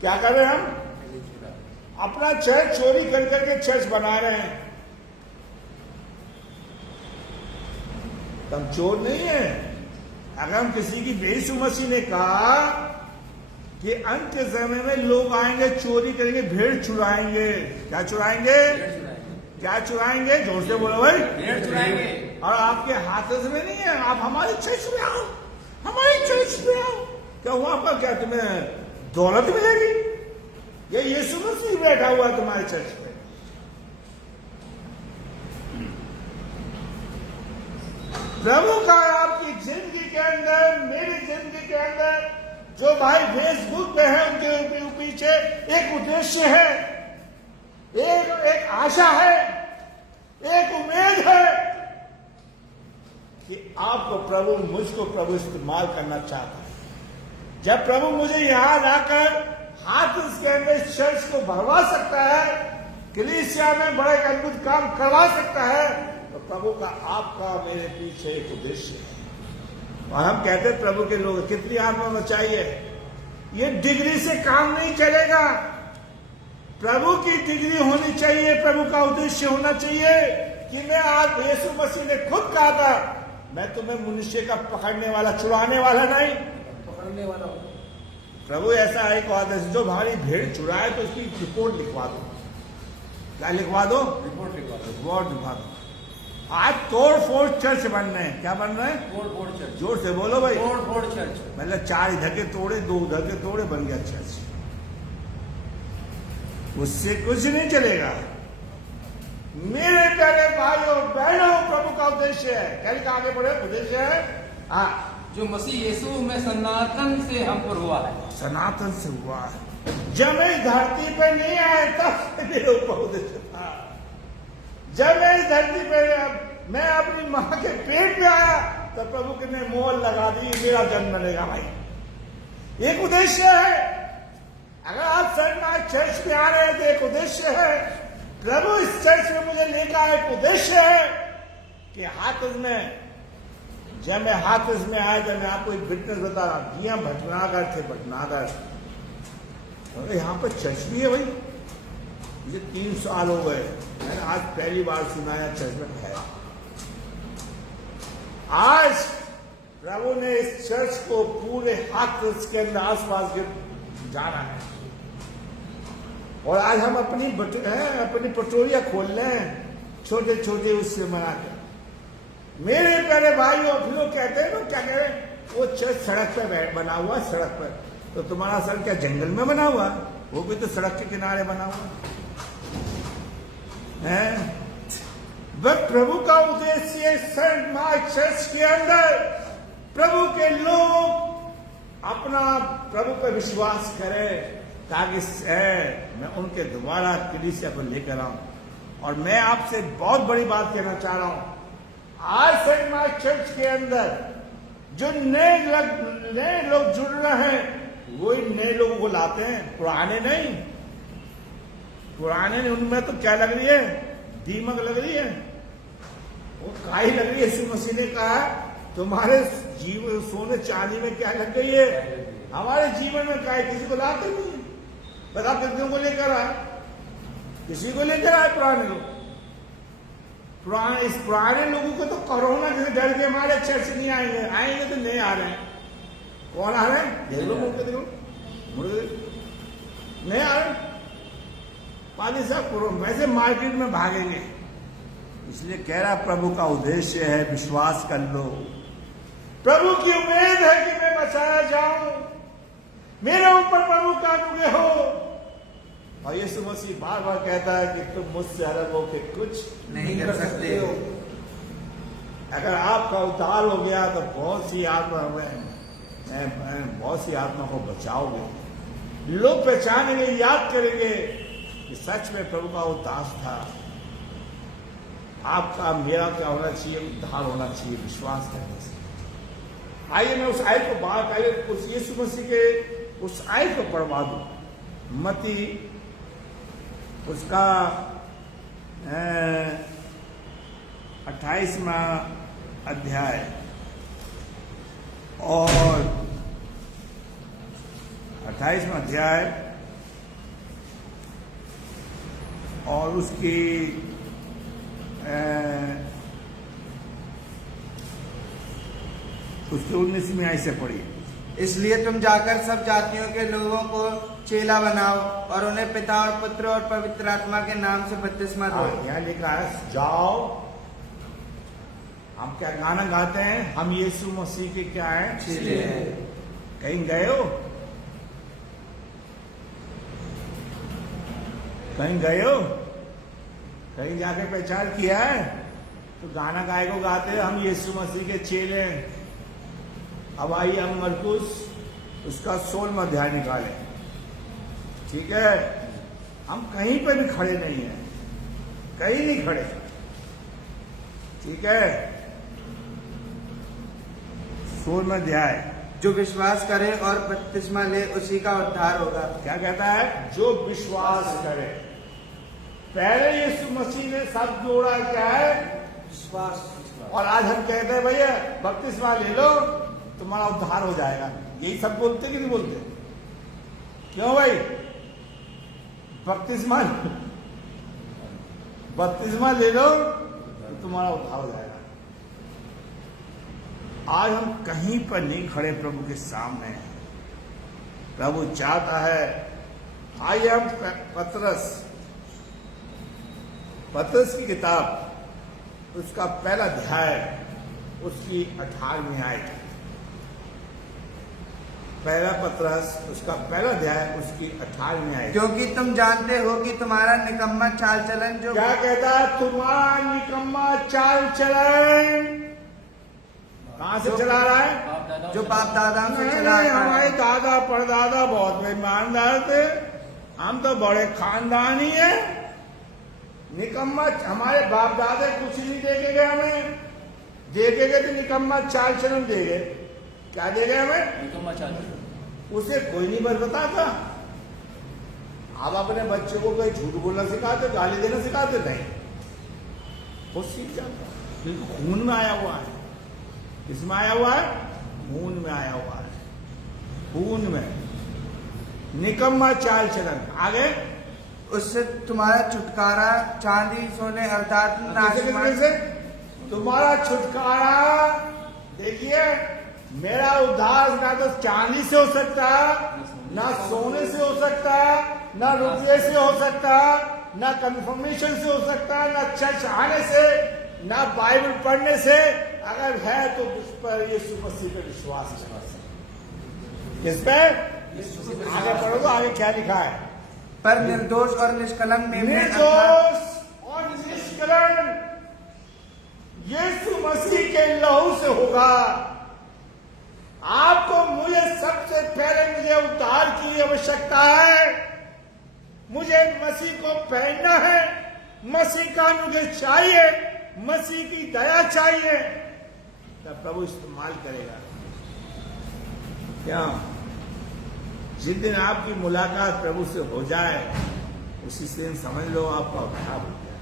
क्या कर रहे हैं हम? अपना चर्च चोरी कर करके चर्च बना रहे हैं। हम चोर नहीं है। अगर हम किसी की, यीशु मसीह ने कहा कि अंत के समय में लोग आएंगे, चोरी करेंगे, भेड़ चुराएंगे। क्या चुराएंगे? क्या चुराएंगे? जोर से बोलो भाई। भेड़ चुराएंगे। और आपके हाथों में नहीं है, आप हमारे चर्च में आओ, हमारे चर्च में आओ। क्या वहां पर क्या तुम्हें दौलत मिलेगी? ये यीशु मसीह बैठा हुआ तुम्हारे चर्च में। प्रभु का आपकी जिंदगी के अंदर, मेरी जिंदगी के अंदर, जो भाई फेसबुक पे है, उनके पीछे एक उद्देश्य है, एक आशा है, एक उम्मीद है कि आपको प्रभु, मुझको प्रभु इस्तेमाल करना चाहता है। जब प्रभु मुझे यहां लाकर हाथ उसके अंदर चर्च को भरवा सकता है, कलीसिया में बड़े अद्भुत काम करवा सकता है, तो प्रभु का, आपका, मेरे पीछे एक उद्देश्य है। और हम कहते हैं प्रभु के लोग, कितनी आत्मा बचाई है। ये डिग्री से काम नहीं चलेगा। प्रभु की डिग्री होनी चाहिए, प्रभु का उद्देश्य होना चाहिए कि मैं, आज यीशु मसीह ने खुद कहा था, मैं तुम्हें मनुष्य का पकड़ने वाला, छुड़ाने वाला नहीं, पकड़ने वाला हूं। प्रभु ऐसा एक आदेश, जो हमारी भेड़ चुराए तो उसकी रिपोर्ट लिखवा दो। क्या लिखवा दो? रिपोर्ट लिखवा दो। रिपोर्ट लिखवा दो। आज तोड़ फोड़ चर्च बन रहे हैं। क्या बन रहे हैं? तोड़ फोड़ चर्च। जोर से बोलो भाई। तोड़ फोड़ चर्च। मतलब 4 इधर के तोड़े, 2 उधर के तोड़े, बन गया चर्च। उससे कुछ नहीं चलेगा। मेरे प्यारे भाइयों बहनों, प्रभु का उद्देश्य है, क्या लिखा आगे बढ़े? उद्देश्य है, हाँ, जो मसीह यीशु में सनातन से हम पर हुआ है। सनातन से हुआ है। जब मैं इस धरती पे नहीं आया तब मेरे ऊपर उद्देश्य था। जब मैं इस धरती पे, मैं अपनी मां के पेट में आया, तब प्रभु ने मोहर लगा दी, मेरा जन्म मिलेगा भाई। एक उद्देश्य है। अगर आप सनमार्ग चर्च में आ रहे हैं तो एक उद्देश्य है। प्रभु इस चर्च में मुझे लेकर एक उद्देश्य है कि हाथ में, जब मैं हाथ में आया, जब मैं आपको एक विटनेस बता रहा हूं, जी हम भटनागर थे, भटनागर। तो यहाँ पर चर्च भी है भाई। मुझे 3 साल हो गए, मैंने आज पहली बार सुनाया चर्च में है। आज प्रभु ने इस चर्च को पूरे हाथ के अंदर आसपास के जाना है। और आज हम अपनी पटोरियां खोल रहे हैं, छोटे छोटे उससे बना कर। मेरे प्यारे भाइयों, फिर लोग कहते हैं, लोग क्या कह रहे हैं, वो चर्च सड़क पर बना हुआ, सड़क पर। तो तुम्हारा सड़क क्या जंगल में बना हुआ? वो भी तो सड़क के किनारे बना हुआ है। वह प्रभु का उद्देश्य सेंट मार्क चर्च के अंदर प्रभु के लोग अपना प्रभु पर विश्वास करें, ताकि मैं उनके दोबारा कलीसिया को लेकर आऊं। और मैं आपसे बहुत बड़ी बात कहना चाह रहा हूं, आज सेंट मार्क चर्च के अंदर जो नए लोग जुड़ रहे हैं, वही नए लोगों को लाते हैं, पुराने नहीं। पुराने उनमें तो क्या लग रही है, दीमक लग रही है, वो काई लग रही है। यीशु मसीह ने कहा तुम्हारे जीवन सोने चांदी में क्या लग गई है, हमारे जीवन में काई। किसी को लाते नहीं, बता कितनों को लेकर आए, किसी को लेकर आए पुराने लोग। इस पुराने लोगों को तो कोरोना जैसे डर के हमारे चर्च नहीं आएंगे, आएंगे तो नहीं आ रहे हैं। कौन आ रहे हैं, देख लो मुड़के, देखो मुड़के नहीं आ रहे। पादी साहब वैसे मार्केट में भागेंगे। इसलिए कह रहा प्रभु का उद्देश्य है विश्वास कर लो। प्रभु की उम्मीद है कि मैं बचाया जाऊं, मेरे ऊपर प्रभु का अनुग्रह हो। और यीशु मसीह बार बार कहता है कि तुम मुझसे अलग होकर कुछ नहीं कर सकते हो। अगर आपका उद्धार हो गया तो बहुत सी आत्मा को बचाओगे। लोग पहचानेंगे, याद करेंगे कि सच में प्रभु का उद्धार था। आपका मेरा क्या होना चाहिए, उद्धार होना चाहिए विश्वास करने से। आइए मैं उस आयत को बाहर आइए उस यीशु मसीह के उस आयत को पढ़वा दूं। मत्ती उसका 28वां अध्याय और 28वां अध्याय और उसकी 19वीं आयत से पढ़िए। इसलिए तुम जाकर सब जातियों के लोगों को चेला बनाओ और उन्हें पिता और पुत्र और पवित्र आत्मा के नाम से बपतिस्मा दो। यहाँ लिखा है जाओ। हम क्या गाना गाते हैं, हम यीशु मसीह के क्या है, चेले हैं। कहीं गए हो, कहीं गए हो, कहीं जाके पहचान किया है तो गाना गाए को गाते हैं हम यीशु मसीह के चेले हैं। अब आइए हम मरकुस उसका 16वां अध्याय निकालें। ठीक है, हम कहीं पर भी खड़े नहीं हैं, कहीं नहीं खड़े। ठीक है, 16वां अध्याय। जो विश्वास करे और बपतिस्मा ले उसी का उद्धार होगा। क्या कहता है, जो विश्वास करे। पहले यीशु मसीह ने सब जोड़ा क्या है, विश्वास। और आज हम कहते हैं भैया बपतिस्मा ले लो तुम्हारा उद्धार हो जाएगा। यही सब बोलते कि नहीं बोलते? क्यों भाई, बपतिस्मा ले लो तो तुम्हारा उद्धार हो जाएगा। आज हम कहीं पर नहीं खड़े प्रभु के सामने। प्रभु चाहता है, आइए हम पतरस की किताब उसका पहला अध्याय उसकी 18वीं आयत। पहला पतरस उसका पहला अध्याय उसकी 18वीं आयत। क्योंकि तुम जानते हो कि तुम्हारा निकम्मा चाल चलन जो क्या कहता है, तुम्हारा निकम्मा चाल चलन कहां से चला रहा है, जो बाप दादाओं से चला नहीं, हमारे दादा परदादा बहुत ईमानदार थे, हम तो बड़े खानदानी है। निकम्मा हमारे बाप दादा कुछ नहीं देखेंगे, हमें देखेंगे तो निकम्मा चाल चलन देंगे। क्या देगा हमें, निकम्मा चाल चलन। उसे कोई नहीं बस बताता। आप अपने बच्चे को कोई झूठ बोलना सिखाते, गाली देना सिखाते नहीं, वो सीख जाता। क्योंकि खून में आया हुआ है। किसमें आया हुआ है, खून में आया हुआ है, खून में। निकम्मा चाल चलन। आगे, उससे तुम्हारा छुटकारा चांदी सोने अर्थात से तुम्हारा छुटकारा। देखिए, मेरा उद्धार ना तो चांदी से हो सकता, ना सोने से हो सकता, ना रुपये से हो सकता, ना कंफर्मेशन से हो सकता, ना चर्च आने से, ना बाइबल पढ़ने से। अगर है तो उस पर यीशु मसीह पे विश्वास करना। किस पे? आगे पढ़ो तो आगे क्या लिखा है, पर निर्दोष और निष्कलंक निर्दोष और निष्कलंक यीशु मसीह के लहू से होगा। आपको मुझे सबसे पहले मुझे उद्धार की आवश्यकता है, मुझे मसीह को पहनना है, मसीह का मुझे चाहिए, मसीह की दया चाहिए, तब प्रभु इस्तेमाल करेगा। क्या जिस दिन आपकी मुलाकात प्रभु से हो जाए, उसी दिन समझ लो आपका उद्धार हो गया।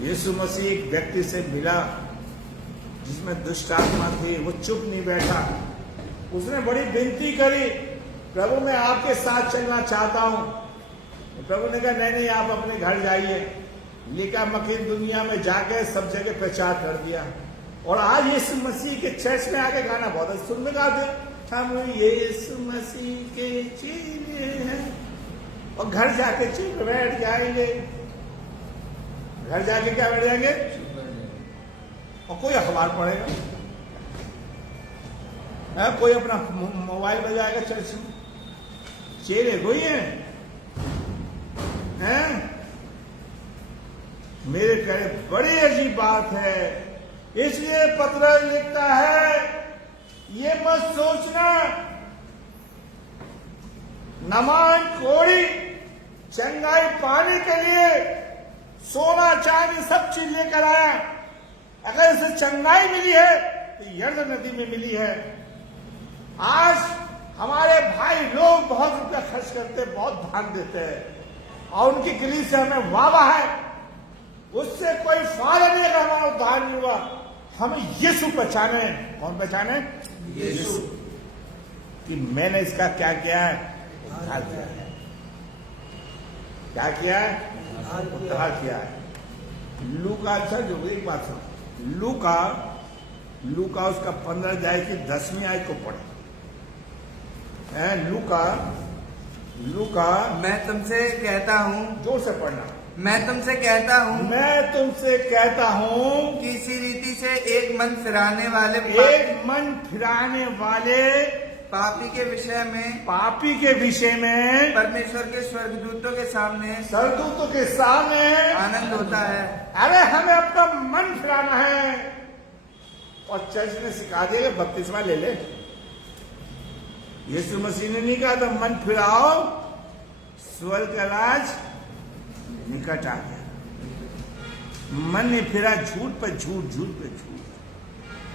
यीशु मसीह एक व्यक्ति से मिला जिसमें दुष्ट आत्मा थी, वो चुप नहीं बैठा, उसने बड़ी विनती करी, प्रभु मैं आपके साथ चलना चाहता हूं। प्रभु ने कहा नहीं, आप अपने घर जाइए। लिखा मकीन दुनिया में जाके सब जगह प्रचार कर दिया। और आज यीशु मसीह के चर्च में आके गाना बहुत अच्छे सुन में गाते, हम यीशु मसीह के चेले हैं, और घर जाके चुप बैठ जाएंगे। घर जाके क्या बैठ जाएंगे? और कोई अखबार पढ़ेगा, कोई अपना मोबाइल बजाएगा चर्च में। चेले कोई हैं? मेरे प्यारे, बड़ी अजीब बात है। इसलिए पत्र लिखता है, ये मत सोचना नमान कोड़ी चंगाई पाने के लिए सोना चांदी सब चीज लेकर आया। अगर इसे चंगाई मिली है तो यर्दन नदी में मिली है। आज हमारे भाई लोग बहुत रुपया खर्च करते, बहुत दान देते हैं, और उनकी गिली से हमें वाह है, उससे कोई फायदा नहीं अगर हमारा उद्धार नहीं हुआ। हमें यीशु पहचाने। कौन पहचाने? यीशु। कि मैंने इसका क्या किया है? उद्धार किया है। क्या किया है? उद्धार किया है। लूका, अच्छा जो एक बात सुनो, लूका उसका 15 अध्याय की 10वीं आयत को पढ़े। लूका मैं तुमसे कहता हूँ, जोर से पढ़ना, मैं तुमसे कहता हूँ, मैं तुमसे कहता हूँ कि इसी रीति से एक मन फिराने वाले पापी के विषय में परमेश्वर के स्वर्गदूतों के सामने आनंद होता है। अरे हमें अपना मन फिराना है, और चर्च ने सिखा दिया बपतिस्मा ले ले। यीशु मसीह ने नहीं कहा था मन फिराओ स्वर्ग का राज निकट आ गया। मन ने फिरा झूठ पर झूठ, झूठ पे झूठ।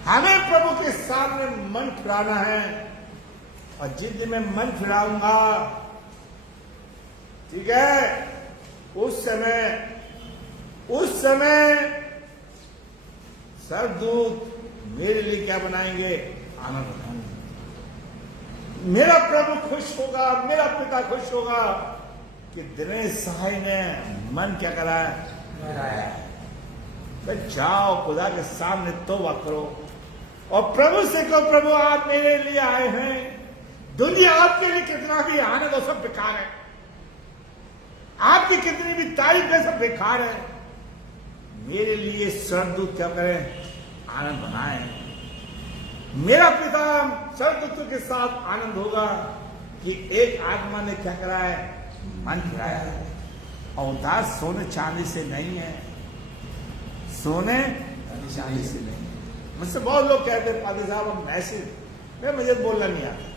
हमें प्रभु के सामने मन फिराना है, और जिस दिन मैं मन फिराऊंगा, ठीक है, उस समय सरदूत मेरे लिए क्या बनाएंगे? आनंद बनाएंगे। मेरा प्रभु खुश होगा, मेरा पिता खुश होगा कि दिनेश सहाय ने मन क्या कराया? तो जाओ खुदा के सामने तौबा करो, और प्रभु से कहो, प्रभु आप मेरे लिए आए हैं, दुनिया आपके लिए कितना भी आनंद हो सब बेकार है, आपकी कितनी भी तारीफ है सब बेकार है। मेरे लिए सरदूत क्या करें? आनंद बनाए। मेरा पिता सरदूतों के साथ आनंद होगा कि एक आत्मा ने क्या करा है? मन फिराया है। और उद्धार सोने चांदी से नहीं है, सोने चांदी से नहीं है। मुझसे बहुत लोग कहते हैं पादी साहब हम मैसेज, मुझे बोलना नहीं आता।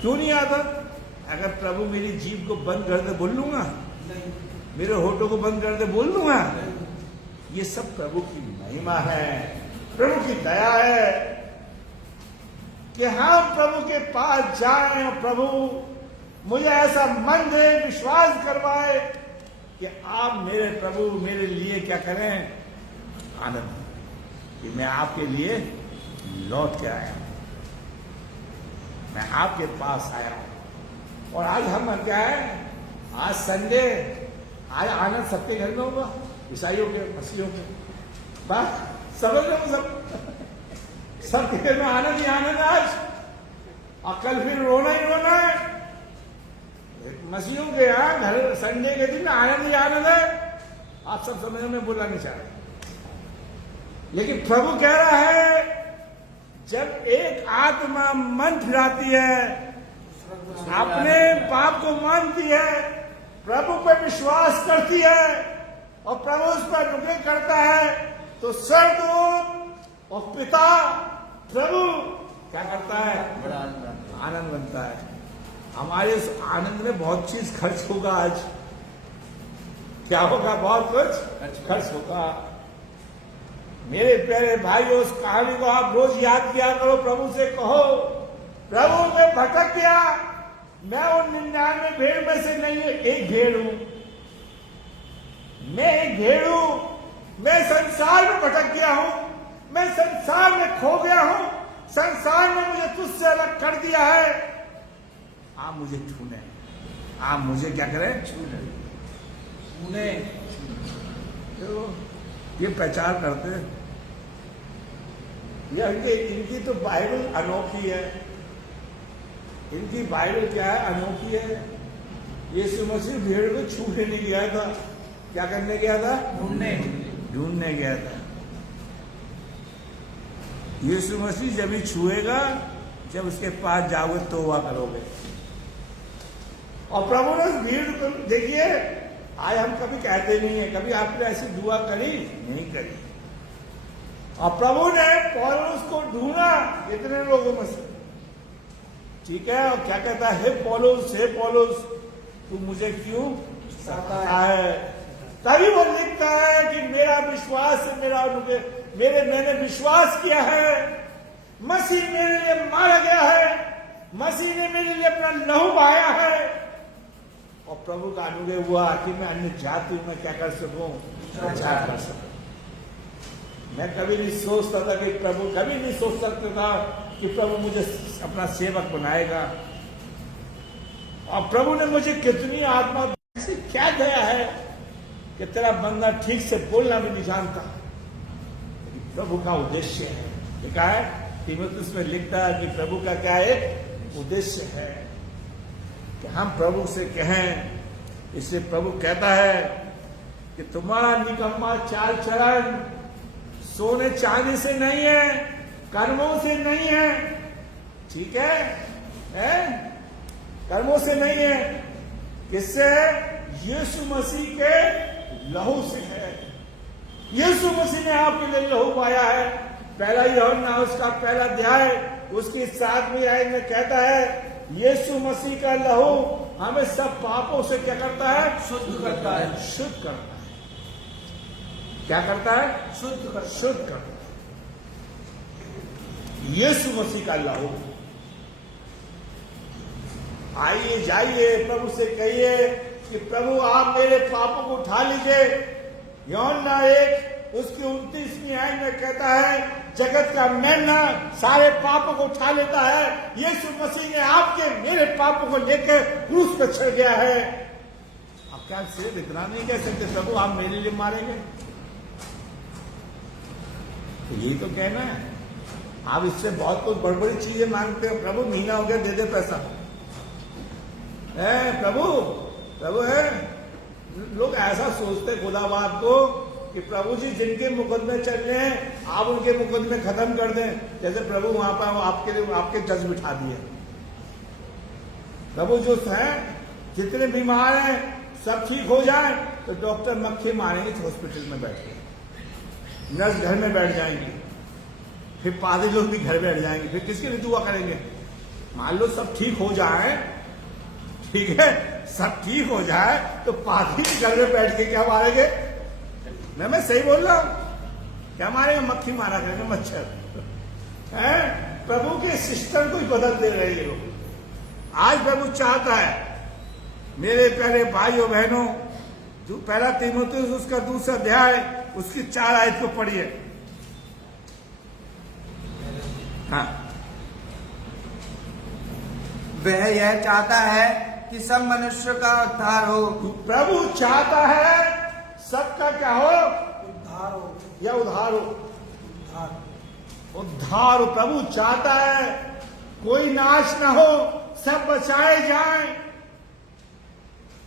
क्यों नहीं आता? अगर प्रभु मेरी जीभ को बंद कर दे बोल लूंगा, मेरे होठों को बंद कर दे बोल लूंगा। ये सब प्रभु की महिमा है, प्रभु की दया है कि हम प्रभु के पास जाएं और प्रभु मुझे ऐसा मन दे, विश्वास करवाए कि आप मेरे प्रभु मेरे लिए क्या करें? आनंद, कि मैं आपके लिए लौट के आया, मैं आपके पास आया हूं। और आज हम क्या है? आज संडे, आज आनंद सबके घर में होगा, ईसाइयों के, मसीहियों के, बस समझ लो सबके घर में आनंद ही आनंद आज, और कल फिर रोना ही रोना है। मसीहियों के यहाँ घर संडे के दिन आनंद ही आनंद है। आप सब समझ में बोलना नहीं चाह रहे, लेकिन प्रभु कह रहा है जब एक आत्मा मन फिराती है, अपने पाप को मानती है, प्रभु पर विश्वास करती है और प्रभु उस पर अनुग्रह करता है, तो सरदूत और पिता प्रभु क्या करता है? बड़ा आनंद। आनंद बनता है। हमारे इस आनंद में बहुत चीज खर्च होगा। आज क्या होगा? बहुत कुछ खर्च होगा। मेरे प्यारे भाइयों, उस कहानी को आप रोज याद किया करो। प्रभु से कहो, प्रभु मैं भटक गया, मैं उन 99 भेड़ में से नहीं एक भेड़ हूं, मैं एक भेड़ हूं, मैं संसार में भटक गया हूं, मैं संसार में खो गया हूं, संसार ने मुझे तुझसे अलग कर दिया है। आप मुझे छूने, आप मुझे क्या करें? छूने। तो ये प्रचार करते हैं। ये इनकी तो बाइबल अनोखी है। इनकी बाइबल क्या है? अनोखी है। यीशु मसीह भेड़ को छूने नहीं गया था। क्या करने गया था? ढूंढने गया था। यीशु मसीह जब ही छुएगा जब उसके पास जाओगे तौबा करोगे। और प्रभु ने उस भीड़ को देखिए, आज हम कभी कहते नहीं है, कभी आपने ऐसी दुआ करी? नहीं करी। और प्रभु ने पौलुस को ढूंढा इतने लोगों में से, ठीक है। और क्या कहता है? हे पौलुस तू मुझे क्यों सताता है? तभी वो लिखता है कि मेरा विश्वास मैंने विश्वास किया है, मसीह मेरे लिए मारा गया है, मसीह ने मेरे लिए अपना लहू बहाया है। और प्रभु का अनुग्रह हुआ कि मैं अन्य जाति में क्या कर सकूं? प्रचार कर सकूं। मैं कभी नहीं सोचता था कि प्रभु, कभी नहीं सोच सकता था कि प्रभु मुझे अपना सेवक बनाएगा। और प्रभु ने मुझे कितनी आत्मा से क्या दिया है कि तेरा बंदा ठीक से बोलना भी नहीं जानता। प्रभु का उद्देश्य है, लिखा है तीमुथियुस में लिखता है कि प्रभु का क्या एक उद्देश्य है कि हम प्रभु से कहें। इससे प्रभु कहता है कि तुम्हारा निकम्मा चाल चलन सोने चांदी से नहीं है, कर्मों से नहीं है, ठीक है? कर्मों से नहीं है। किससे? यीशु मसीह के लहू से है। यीशु मसीह ने आपके लिए लहू पाया है। पहला यूहन्ना उसका पहला अध्याय उसकी 7वीं आयत में कहता है यीशु मसीह का लहू हमें सब पापों से क्या करता है? शुद्ध करता है। शुद्ध करता है। क्या करता है? शुद्ध करता है। यीशु मसीह का लहू। आइए जाइए प्रभु से कहिए कि प्रभु आप मेरे पापों को उठा लीजिए। यूहन्ना 1 उसकी 29वीं आयत में कहता है जगत का मेमना सारे पापों को उठा लेता है। यीशु मसीह ने आपके मेरे पापों को लेकर क्रूस पर चढ़ गया है। आप क्या सिर्फ इतना नहीं कह सकते प्रभु आप मेरे लिए मारेंगे? तो यही तो कहना है। आप इससे बहुत कुछ बड़ी बड़ी चीजें मांगते हो। प्रभु महीना हो गया दे दे पैसा, प्रभु है। लोग ऐसा सोचते खुदा बाप को कि प्रभु जी जिनके मुकदमे चल रहे हैं आप उनके मुकदमे खत्म कर दें। जैसे प्रभु वहां पर आपके लिए आपके जज बिठा दिए। प्रभु जो है जितने बीमार हैं सब ठीक हो जाए तो डॉक्टर मक्खी मारेंगे हॉस्पिटल में बैठ के, नर्स घर में बैठ जाएंगे, फिर पादरी लोग भी घर बैठ जाएंगे। फिर किसके लिए दुआ करेंगे? मान लो सब ठीक हो जाए, ठीक है, सब ठीक हो जाए तो पादरी भी घर में बैठ के क्या मारेंगे? मैं सही बोल रहा हूं? क्या मारेंगे? मक्खी मारा करेंगे, मच्छर है। प्रभु के सिस्टम को ही बदल दे रहे हैं लोग। आज प्रभु चाहता है मेरे प्यारे भाइयों बहनों, जो पहला तीमुथियुस उसका 2 अध्याय उसकी 4 आयत को पढ़िए। हाँ, वह यह चाहता है कि सब मनुष्य का उद्धार हो। प्रभु चाहता है सबका क्या हो? उद्धार हो या उद्धार हो? उद्धार हो। प्रभु चाहता है कोई नाश ना हो, सब बचाए जाएं।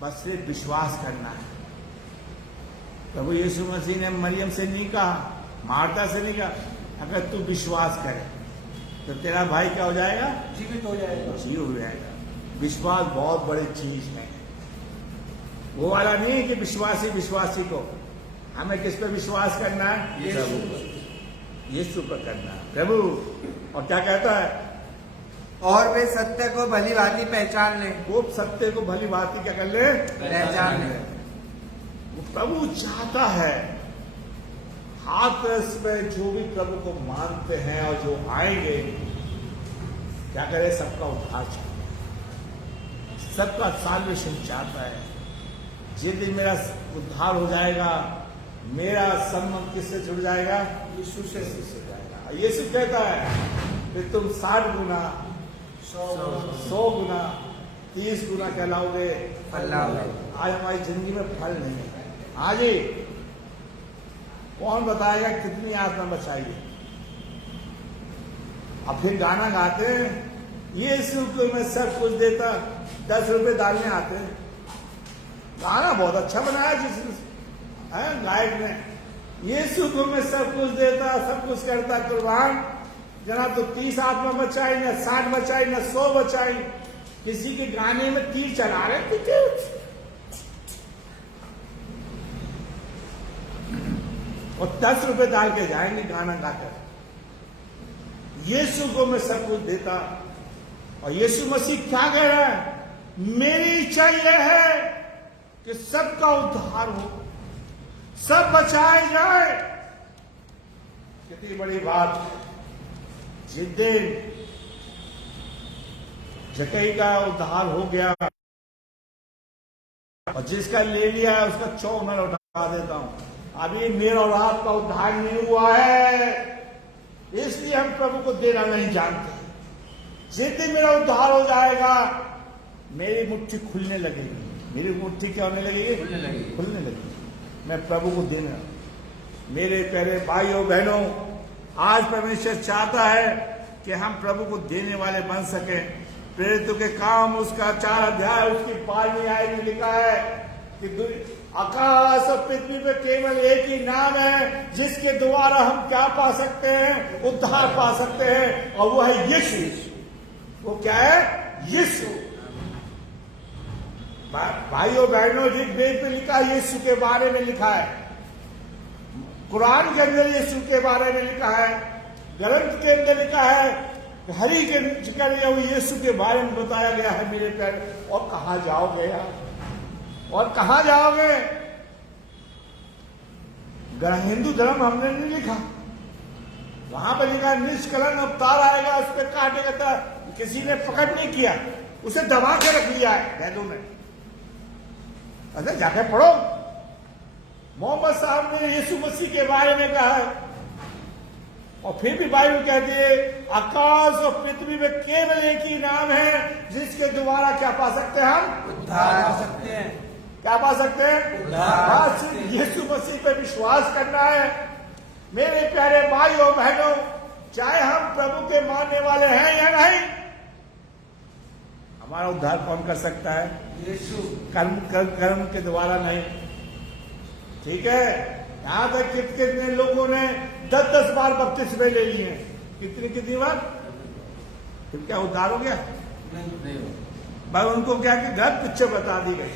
बस सिर्फ विश्वास करना है। प्रभु यीशु मसीह ने मरियम से नहीं कहा, मार्था से नहीं कहा अगर तू विश्वास करे तो तेरा भाई क्या हो जाएगा? जीवित हो जाएगा। जीव हो जाएगा। विश्वास बहुत बड़ी चीज है। वो वाला नहीं कि विश्वासी को हमें किस पे विश्वास करना है? यीशु पर करना है प्रभु। और क्या कहता है? और वे सत्य को भली भांति पहचान ले। वो सत्य को भली भांति क्या कर ले? पहचान ले। वो प्रभु चाहता है हाथरस में जो भी प्रभु को मानते हैं और जो आएंगे, क्या करे? सबका उद्धार चाहता है, सबका साल्वेशन चाहता है। जिस दिन मेरा उद्धार हो जाएगा, मेरा संबंध किससे जुड़ जाएगा? यीशु से जुड़ जाएगा। यीशु कहता है कि तुम 60 गुना 100 गुना 30 गुना कहलाओगे। फल आज हमारी जिंदगी में फल नहीं है। आज ही कौन बताएगा कितनी आत्मा बचाइए? अब फिर गाना गाते हैं, यीशु को मैं सब कुछ देता, 10 रुपए डालने आते हैं। गाना बहुत अच्छा बनाया जिसने गायक ने, यीशु को मैं सब कुछ देता, सब कुछ करता कुर्बान, जना तो 30 आत्मा बचाई, न 60 बचाई, न 100 बचाई। किसी के गाने में तीर चला रहे थे और 10 रुपए डाल के जाएंगे गाना गाकर। यीशु को मैं सब कुछ देता। और यीशु मसीह क्या कह रहा है? मेरी इच्छा यह है कि सबका उद्धार हो, सब बचाए जाए। कितनी बड़ी बात! जिस दिन जकई का उद्धार हो गया और जिसका ले लिया है उसका 4 मैं उठा देता हूं। अभी मेरा और आपका उद्धार नहीं हुआ है, इसलिए हम प्रभु को देना नहीं जानते। जिस दिन मेरा उद्धार हो जाएगा, मेरी मुट्ठी खुलने लगेगी। मेरी मुट्ठी क्या होने लगेगी? खुलने लगेगी। मैं प्रभु को देना। मेरे प्यारे भाइयों बहनों, आज परमेश्वर चाहता है कि हम प्रभु को देने वाले बन सके। प्रेरितों के काम उसका 4 अध्याय उसकी 12वीं आयत में लिखा है कि आकाश और पृथ्वी पे केवल एक ही नाम है जिसके द्वारा हम क्या पा सकते हैं? उद्धार पा सकते हैं, और वो है यीशु। वो क्या है? यीशु। भाइयों बहनों, ऋग्वेद में लिखा है, यीशु के बारे में लिखा है। कुरान के अंदर यीशु के बारे में लिखा है। ग्रंथ के अंदर लिखा है, हरि के यीशु के बारे में बताया गया है। मेरे प्यारे, और कहां जाओगे यार? और कहां जाओगे? हिंदू धर्म हमने नहीं लिखा, वहां पर लिखा निष्कलन अवतार आएगा, उस पर काटेगा। किसी ने पकड़ नहीं किया, उसे दबा के रख लिया है वैदों में। अरे जाके पढ़ो, मोहम्मद साहब ने यीशु मसीह के बारे में कहा है। और फिर भी बाइबल कहती है आकाश और पृथ्वी में केवल एक ही नाम है जिसके द्वारा क्या पा सकते हैं? हम उद्धार पा सकते हैं। क्या पा सकते हैं? उद्धार। सिर्फ यीशु मसीह पर विश्वास करना है। मेरे प्यारे भाइयों बहनों, चाहे हम प्रभु के मानने वाले हैं या नहीं, हमारा उद्धार कौन कर सकता है? यीशु। कर्म के द्वारा नहीं। ठीक है? यहां तक कितने लोगों ने 10-10 बार बपतिस्मे ले लिए। कितनी बार? फिर क्या उद्धार हो गया? नहीं। भाई उनको क्या कि घर पिक्चर बता दी गई।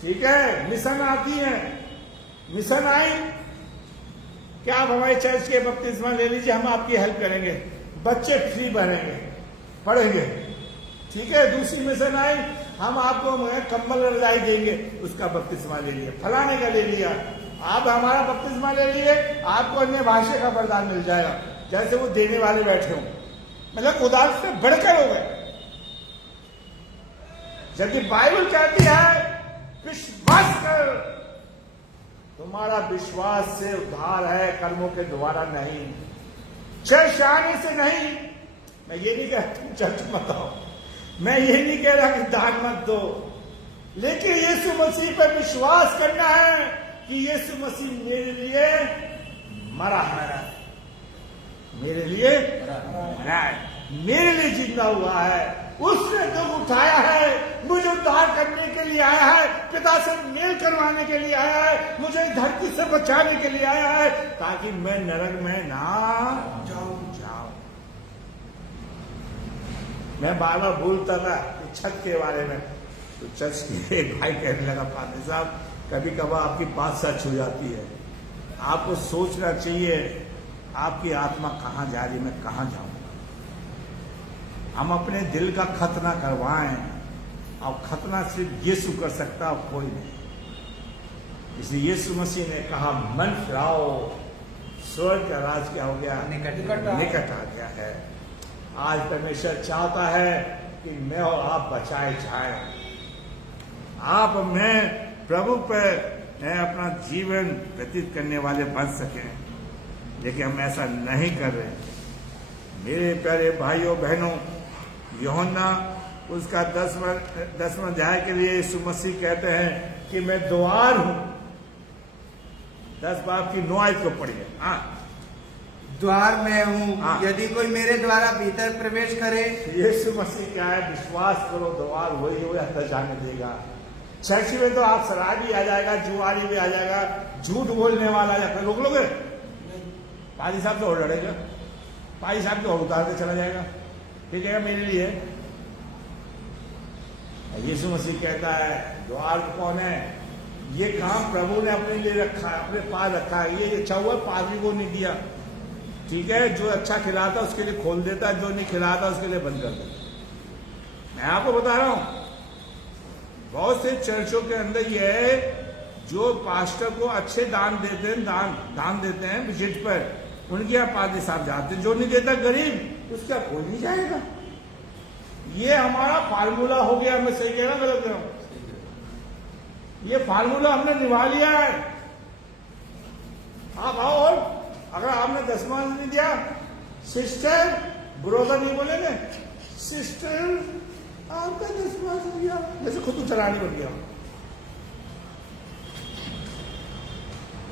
ठीक है, मिशन आती है, मिशन आई, क्या आप हमारे चर्च के बपतिस्मा ले लीजिए, हम आपकी हेल्प करेंगे, बच्चे फ्री बनेंगे, पढ़ेंगे। ठीक है, दूसरी मिशन आई, हम आपको कंबल रजाई देंगे, उसका बपतिस्मा ले लिया। फलाने का ले लिया, आप हमारा बपतिस्मा ले लिए, आपको अन्य भाषा का वरदान मिल जाएगा। जैसे वो देने वाले बैठे हों, मतलब उदार से बढ़कर हो गए। जबकि बाइबल कहती है विश्वास कर, तुम्हारा विश्वास से उद्धार है, कर्मों के द्वारा नहीं, चर्चाने से नहीं। मैं ये नहीं कहता चर्च मत आओ, मैं ये नहीं कह रहा कि दान मत दो, लेकिन यीशु मसीह पर विश्वास करना है कि यीशु मसीह मेरे लिए मरा है, मेरे लिए मरा है, मेरे लिए जिंदा हुआ है, उसने दुख उठाया है, मुझे उद्धार करने के लिए आया है, पिता से मेल करवाने के लिए आया है, मुझे धरती से बचाने के लिए आया है, ताकि मैं नरक में ना जाऊं। मैं बार बार भूलता था छत के बारे में, तो चर्च के एक भाई कहने लगा, फादर साहब कभी कभार आपकी बात सच हो जाती है, आपको सोचना चाहिए आपकी आत्मा कहाँ जा रही, मैं कहाँ जाऊंगा। हम अपने दिल का खतना करवाएं, और खतना सिर्फ यीशु कर सकता और कोई नहीं। इसलिए यीशु मसीह ने कहा, मन फिराओ, स्वर्ग का राज क्या हो गया, निकट आ गया है। आज परमेश्वर चाहता है कि मैं और आप बचाए जाएं, आप मैं प्रभु पर अपना जीवन व्यतीत करने वाले बन सकें, लेकिन हम ऐसा नहीं कर रहे। मेरे प्यारे भाइयों बहनों, यूहन्ना उसका 10वां अध्याय के लिए यीशु मसीह कहते हैं कि मैं द्वार हूं। 10 बाब की 9 आयत को पढ़िए। हाँ, द्वार मैं हूँ, हाँ। यदि कोई मेरे द्वारा भीतर प्रवेश करे। यीशु मसीह क्या है, विश्वास करो, द्वार वही हो, अंदर जाने देगा। चर्च में तो आप शराबी आ जाएगा, जुआरी भी आ जाएगा, झूठ बोलने वाला आ जाएगा, रोक लोगे? पाजी साहब तो और डरेगा, पाजी साहब तो और उतार के चला जाएगा, ठीक है मेरे लिए। यीशु मसीह कहता है द्वार कौन है, ये काम प्रभु ने अपने लिए रखा है, अपने पास रखा है। ये अच्छा हुआ पादरी को नहीं दिया, ठीक है। जो अच्छा खिलाता उसके लिए खोल देता है, जो नहीं खिलाता उसके लिए बंद कर देता। मैं आपको बता रहा हूं, बहुत से चर्चों के अंदर ये है, जो पास्टर को अच्छे दान देते हैं, दान देते हैं विजिट पर, उनके यहाँ पादरी साहब जाते हैं। जो नहीं देता गरीब, उसका कोई नहीं जाएगा। ये हमारा फार्मूला हो गया। मैं सही कह रहा हूं, गलत कह रहा हूं? ये फार्मूला हमने निभा लिया है। आप आओ, और अगर आपने 10वां नहीं दिया, सिस्टर, ब्रोदर नहीं बोलेंगे, सिस्टर आपका 10वां हो गया, जैसे खुद उतरानी पड़ गया।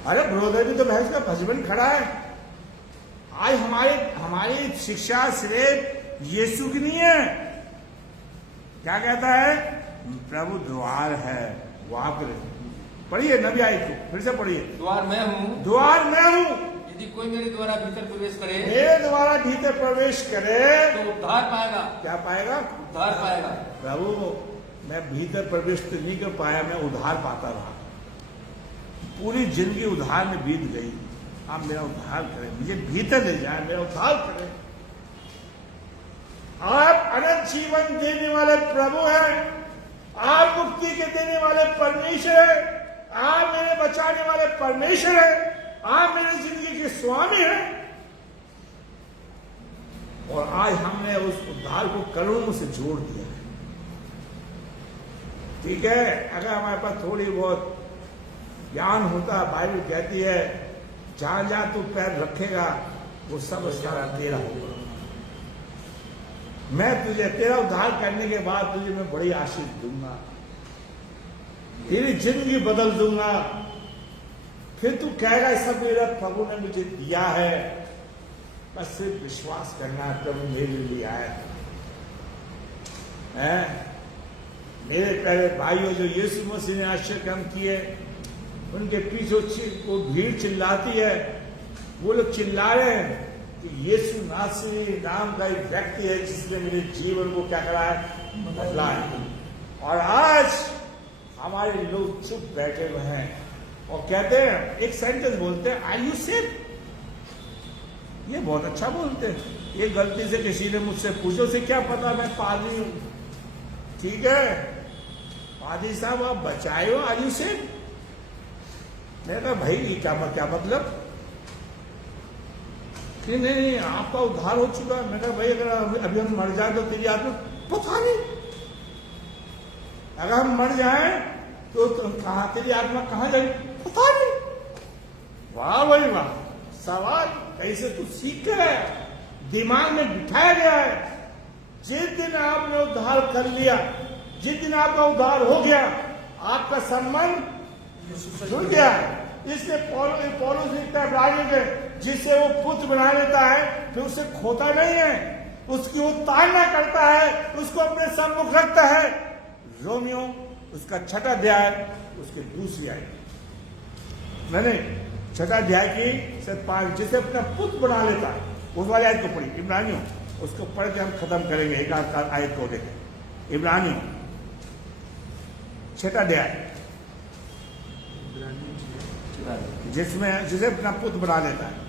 अरे ब्रोदर भी तो भैंस का हस्बैंड खड़ा है। आज हमारी शिक्षा सिर्फ यीशु की नहीं है। क्या कहता है? प्रभु द्वार है, वहां पर पढ़िए नबी आयत को, फिर से पढ़िए। द्वार मैं हूँ, द्वार मैं हूँ, यदि कोई मेरे द्वारा भीतर प्रवेश करे, मेरे द्वारा भीतर प्रवेश करे तो उद्धार पाएगा। क्या पाएगा? उद्धार पाएगा। प्रभु मैं भीतर प्रवेश तो नहीं कर पाया, मैं उधार पाता रहा। पूरी जिंदगी उधार में बीत गई। आप मेरा उद्धार करें, मुझे भीतर ले जाए, मेरा उद्धार करें। आप अनंत जीवन देने वाले प्रभु हैं, आप मुक्ति के देने वाले परमेश्वर हैं, आप मेरे बचाने वाले परमेश्वर हैं, आप मेरी जिंदगी के स्वामी हैं। और आज हमने उस उद्धार को करोड़ों से जोड़ दिया है, ठीक है। अगर हमारे पास थोड़ी बहुत ज्ञान होता, बाइबल कहती है जहां जहां तू पैर रखेगा वो सब सारा तेरा होगा। मैं तुझे तेरा उद्धार करने के बाद तुझे मैं बड़ी आशीष दूंगा, तेरी जिंदगी बदल दूंगा। फिर तू कहेगा सब मेरा प्रभु ने मुझे दिया है, बस सिर्फ विश्वास करना है प्रभु मेरे लिए आया है। मेरे प्यारे भाइयों, जो यीशु मसीह ने आश्चर्य काम किए, उनके पीछे वो भीड़ चिल्लाती है। वो लोग चिल्ला रहे हैं कि यीशु नासरी नाम का एक व्यक्ति है जिसने मेरे जीवन को क्या करा है, बदला है। और आज हमारे लोग चुप बैठे हुए हैं और कहते हैं, एक सेंटेंस बोलते हैं, आर यू सेफ? ये बहुत अच्छा बोलते हैं। ये गलती से किसी ने मुझसे पूछो से क्या पता मैं पादरी हूं, ठीक है पादरी साहब आप बचाए हो, आर यू सेफ? मैंने कहा भाई क्या मतलब कि नहीं आपका उद्धार हो चुका। मैंने कहा भाई अगर अभी हम मर जाए तो तेरी आत्मा, पता नहीं अगर हम मर जाए तो कहा तेरी आत्मा कहां जाएगी, पता नहीं। वाह भाई वाह, सवाल कैसे तू सीख कर है, दिमाग में बिठाया गया है। जिस दिन आपने उद्धार कर लिया, जिस दिन आपका उद्धार हो गया, आपका संबंध जुड़ गया। इसलिए पौलुस लिखता है इब्रानियों के, जिसे वो पुत्र बना लेता है फिर उसे खोता नहीं है, उसकी वो ताड़ना करता है, उसको अपने सम्मुख रखता है। रोमियो उसका 6वां अध्याय उसके 2री आयत, मैंने 6वां अध्याय की सिर्फ 5, जिसे अपना पुत्र बना लेता है, उस वाली आयत को पढ़ी इब्रानियों, उसको पढ़ के हम खत्म करेंगे एक आयत को लेकर। इब्रानियों 6वां अध्याय, जिसे अपना पुत्र बना लेता है।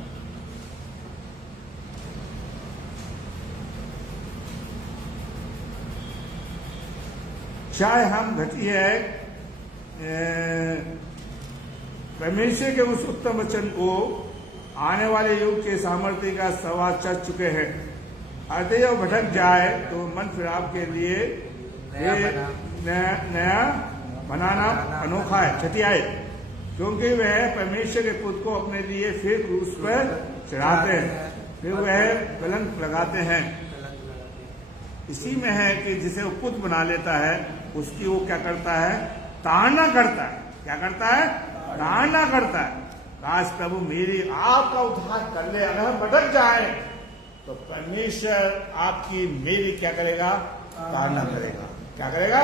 चाहे हम घटिया परमेश्वर के उस उत्तम वचन को आने वाले युग के सामर्थ्य का सवाल चल चुके हैं। अतः जब भटक जाए तो मन फिराव के लिए नया बनाना अनोखा है, छटियाए, क्योंकि वह परमेश्वर के पुत्र को अपने लिए फिर क्रूस पर चढ़ाते हैं, फिर वह कलंक लगाते हैं। इसी में है कि जिसे वो पुत्र बना लेता है उसकी वो क्या करता है, ताड़ना करता है। क्या करता है? ताड़ना करता है। काश प्रभु मेरी आपका उद्धार कर ले। अगर हम भटक जाए तो परमेश्वर आपकी मेरी क्या करेगा? ताड़ना करेगा। क्या करेगा?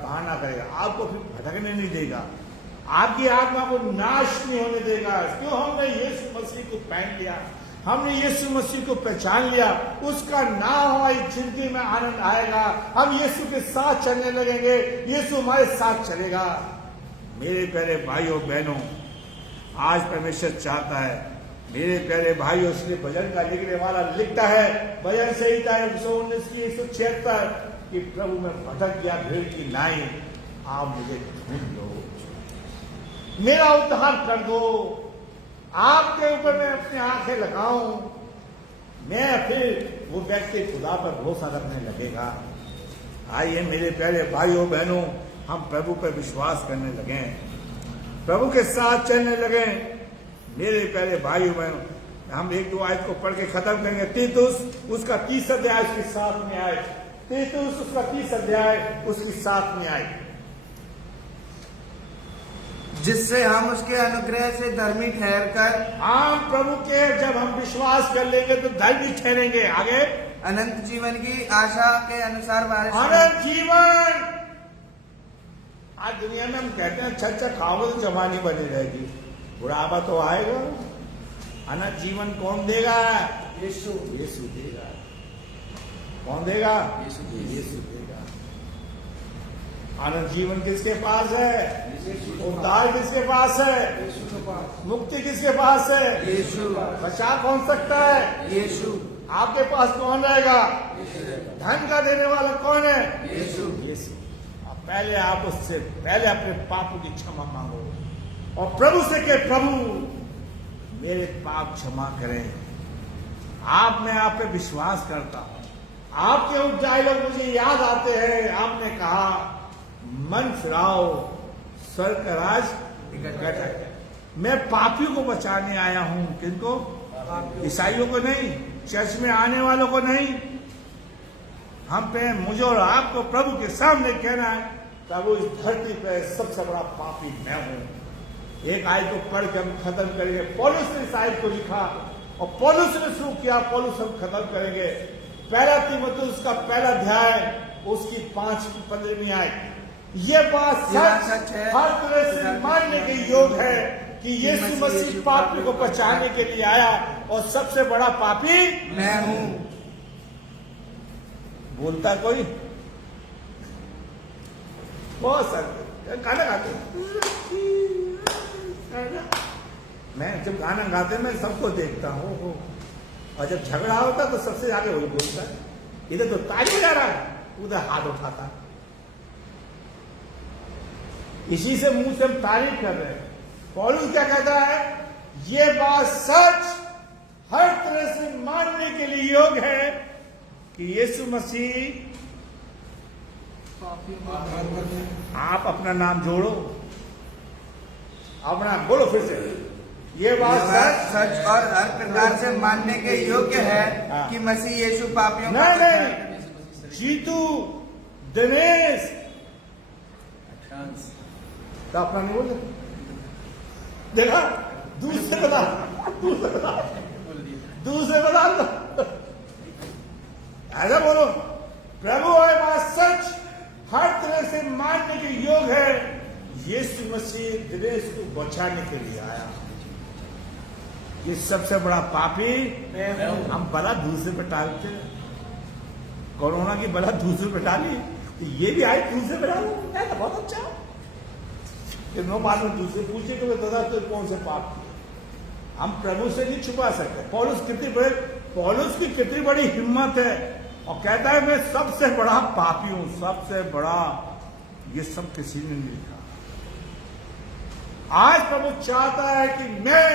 ताड़ना करेगा। आपको फिर भटकने नहीं देगा, आपकी आत्मा को नाश नहीं होने देगा। क्यों? हमने यीशु मसीह को पहन लिया, हमने यीशु मसीह को पहचान लिया। उसका नाम हमारी जिंदगी में आनंद आएगा। हम यीशु के साथ चलने लगेंगे, यीशु हमारे साथ चलेगा। मेरे प्यारे भाइयों बहनों, आज परमेश्वर चाहता है, मेरे प्यारे भाइयों, इसलिए भजन का लिखने वाला लिखता है, भजन संहिता 119 की 176 कि प्रभु में भटक गया भीड़ की नाई, आप मुझे ढूंढ लो, मेरा उद्धार कर दो, आपके ऊपर मैं अपनी आंखें लगाऊं, मैं फिर वो व्यक्ति खुदा पर भरोसा रखने लगेगा। आइए मेरे प्यारे भाइयों बहनों, हम प्रभु पर विश्वास करने लगे, प्रभु के साथ चलने लगे। मेरे प्यारे भाइयों बहनों, हम एक दो आयत को पढ़ के खत्म करेंगे। तीतुस उसका 30 अध्याय उसके साथ में आए, तीतुस उसका 30 अध्याय उसकी साथ में आए। जिससे हम उसके अनुग्रह से धर्मी ठहर कर, हम प्रभु के जब हम विश्वास कर लेंगे तो धर्मी ठहरेंगे। आगे अनंत जीवन की आशा के अनुसार वारिस अनंत जीवन। आज दुनिया में हम कहते हैं अच्छा खाओगे तो जवानी बनी रहेगी, बुढ़ापा तो आएगा। अनंत जीवन कौन देगा? यीशु। यीशु देगा। कौन देगा? यीशु देगा। अनंत जीवन किसके पास है? उद्धार किसके पास है? मुक्ति किसके पास है? यीशु। बचा कौन सकता है? यीशु। आपके पास कौन रहेगा? धन का देने वाला कौन है? यीशु। यीशु। पहले आप उससे पहले अपने पापों की क्षमा मांगो और प्रभु से कहे, प्रभु मेरे पाप क्षमा करें। आप मैं आप पे विश्वास करता हूं। आपके उप डायलॉग मुझे याद आते हैं। आपने कहा मन फिराओ स्वर्ग का राज निकट है। मैं पापियों को बचाने आया हूं। किनको? ईसाइयों को नहीं, चर्च में आने वालों को नहीं। हम पे मुझे और आपको प्रभु के सामने कहना है, प्रभु इस धरती पे सबसे बड़ा पापी मैं हूं। एक आयत को पढ़ के हम खत्म करेंगे। पौलुस ने इस आयत को लिखा और पौलुस ने शुरू किया, पौलुस हम खत्म करेंगे। पहला तीमुथियुस का पहला अध्याय उसकी 5-15 आयत। ये बात सच है, हर तरह से मानने के योग है कि यीशु मसीह पापी को बचाने के लिए आया और सबसे बड़ा पापी मैं हूं। बोलता कोई? बहुत सारे गाना गाते, मैं जब गाना गाते मैं सबको देखता हूँ, और जब झगड़ा होता तो सबसे आगे वही बोलता है। इधर तो ताली जा रहा है, उधर हाथ उठाता है। इसी से मुंह से हम तारीफ कर रहे हैं। पौलुस क्या कहता है? ये बात सच हर तरह से मानने के लिए योग्य है कि यीशु मसीह, आप अपना नाम जोड़ो, अपना बोलो फिर से, ये बात सच और हर प्रकार से मानने के योग्य है कि मसीह यीशु पापियों का नहीं। जीतू, दिनेश तो अपना नहीं बोल देखा, दूसरे बता ऐसा बोलो, प्रभु है बात सच हर तरह से मानने के योग है। यीशु मसीह दिनेश को बचाने के लिए आया। ये सबसे बड़ा पापी हम बला दूसरे पे टालते हैं। कोरोना की बला दूसरे पे टाली, ये भी आई दूसरे पे डालो, बहुत अच्छा। नो मालूम दूसरे पूछे कि दादा तो कौन से पाप किए। हम प्रभु से नहीं छुपा सकते। पौलुस की कितनी बड़ी हिम्मत है और कहता है मैं सबसे बड़ा पापी हूं, सबसे बड़ा ये सब किसी ने नहीं लिखा। आज प्रभु चाहता है कि मैं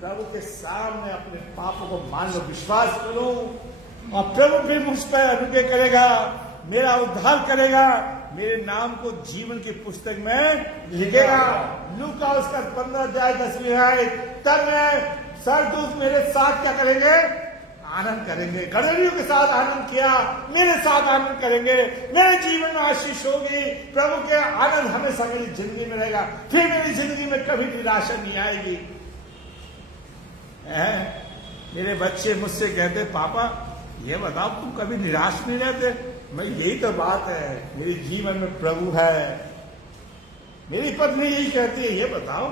प्रभु के सामने अपने पापों को मान लो, विश्वास करूं, और प्रभु भी मुझ पर अनुग्रह करेगा, मेरा उद्धार करेगा, मेरे नाम को जीवन की पुस्तक में लिखेगा। लूका उसका 15 अध्याय 10वीं आयत, तब मैं सरदूत मेरे साथ क्या करेंगे? आनंद करेंगे। गणरियों के साथ आनंद किया, मेरे साथ आनंद करेंगे, मेरे जीवन में आशीष होगी, प्रभु के आनंद हमेशा मेरी जिंदगी में रहेगा, फिर मेरी जिंदगी में कभी निराशा नहीं आएगी। मेरे बच्चे मुझसे कहते, पापा ये बताओ तुम कभी निराश नहीं रहते? मैं यही तो बात है, मेरे जीवन में प्रभु है। मेरी पत्नी यही कहती है, ये बताओ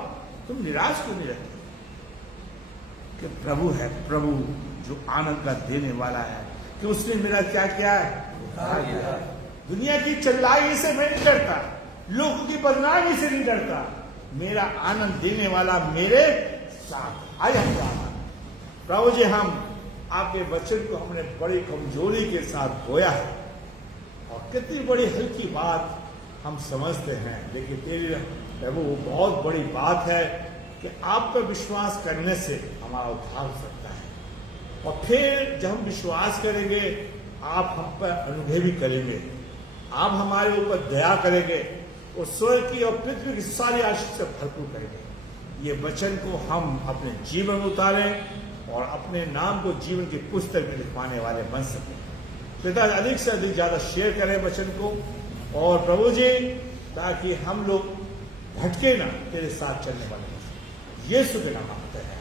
तुम निराश क्यों नहीं रहते? कि प्रभु है, प्रभु जो आनंद का देने वाला है, कि उसने मेरा क्या किया है? दुनिया की चिल्लाई से मैं नहीं डरता, लोगों की बदनामी से नहीं डरता, मेरा आनंद देने वाला मेरे साथ। आज हम प्रभु जी, हम आपके वचन को हमने बड़ी कमजोरी के साथ बोया है, और कितनी बड़ी हल्की बात हम समझते हैं, लेकिन तेरी प्रभु बहुत बड़ी बात है कि आप पर विश्वास करने से हमारा उद्धार हो सकता है। और फिर जब हम विश्वास करेंगे, आप हम पर अनुग्रह भी करेंगे, आप हमारे ऊपर दया करेंगे, और स्वर्ग की और पृथ्वी की सारी आशीष से भरपूर करेंगे। ये वचन को हम अपने जीवन में उतारें और अपने नाम को जीवन की पुस्तक में लिखवाने वाले बन सकें। पिता, अधिक से अधिक ज्यादा शेयर करें वचन को, और प्रभु जी, ताकि हम लोग भटके ना, तेरे साथ चलने वाले यीशु के नाम मांगते हैं।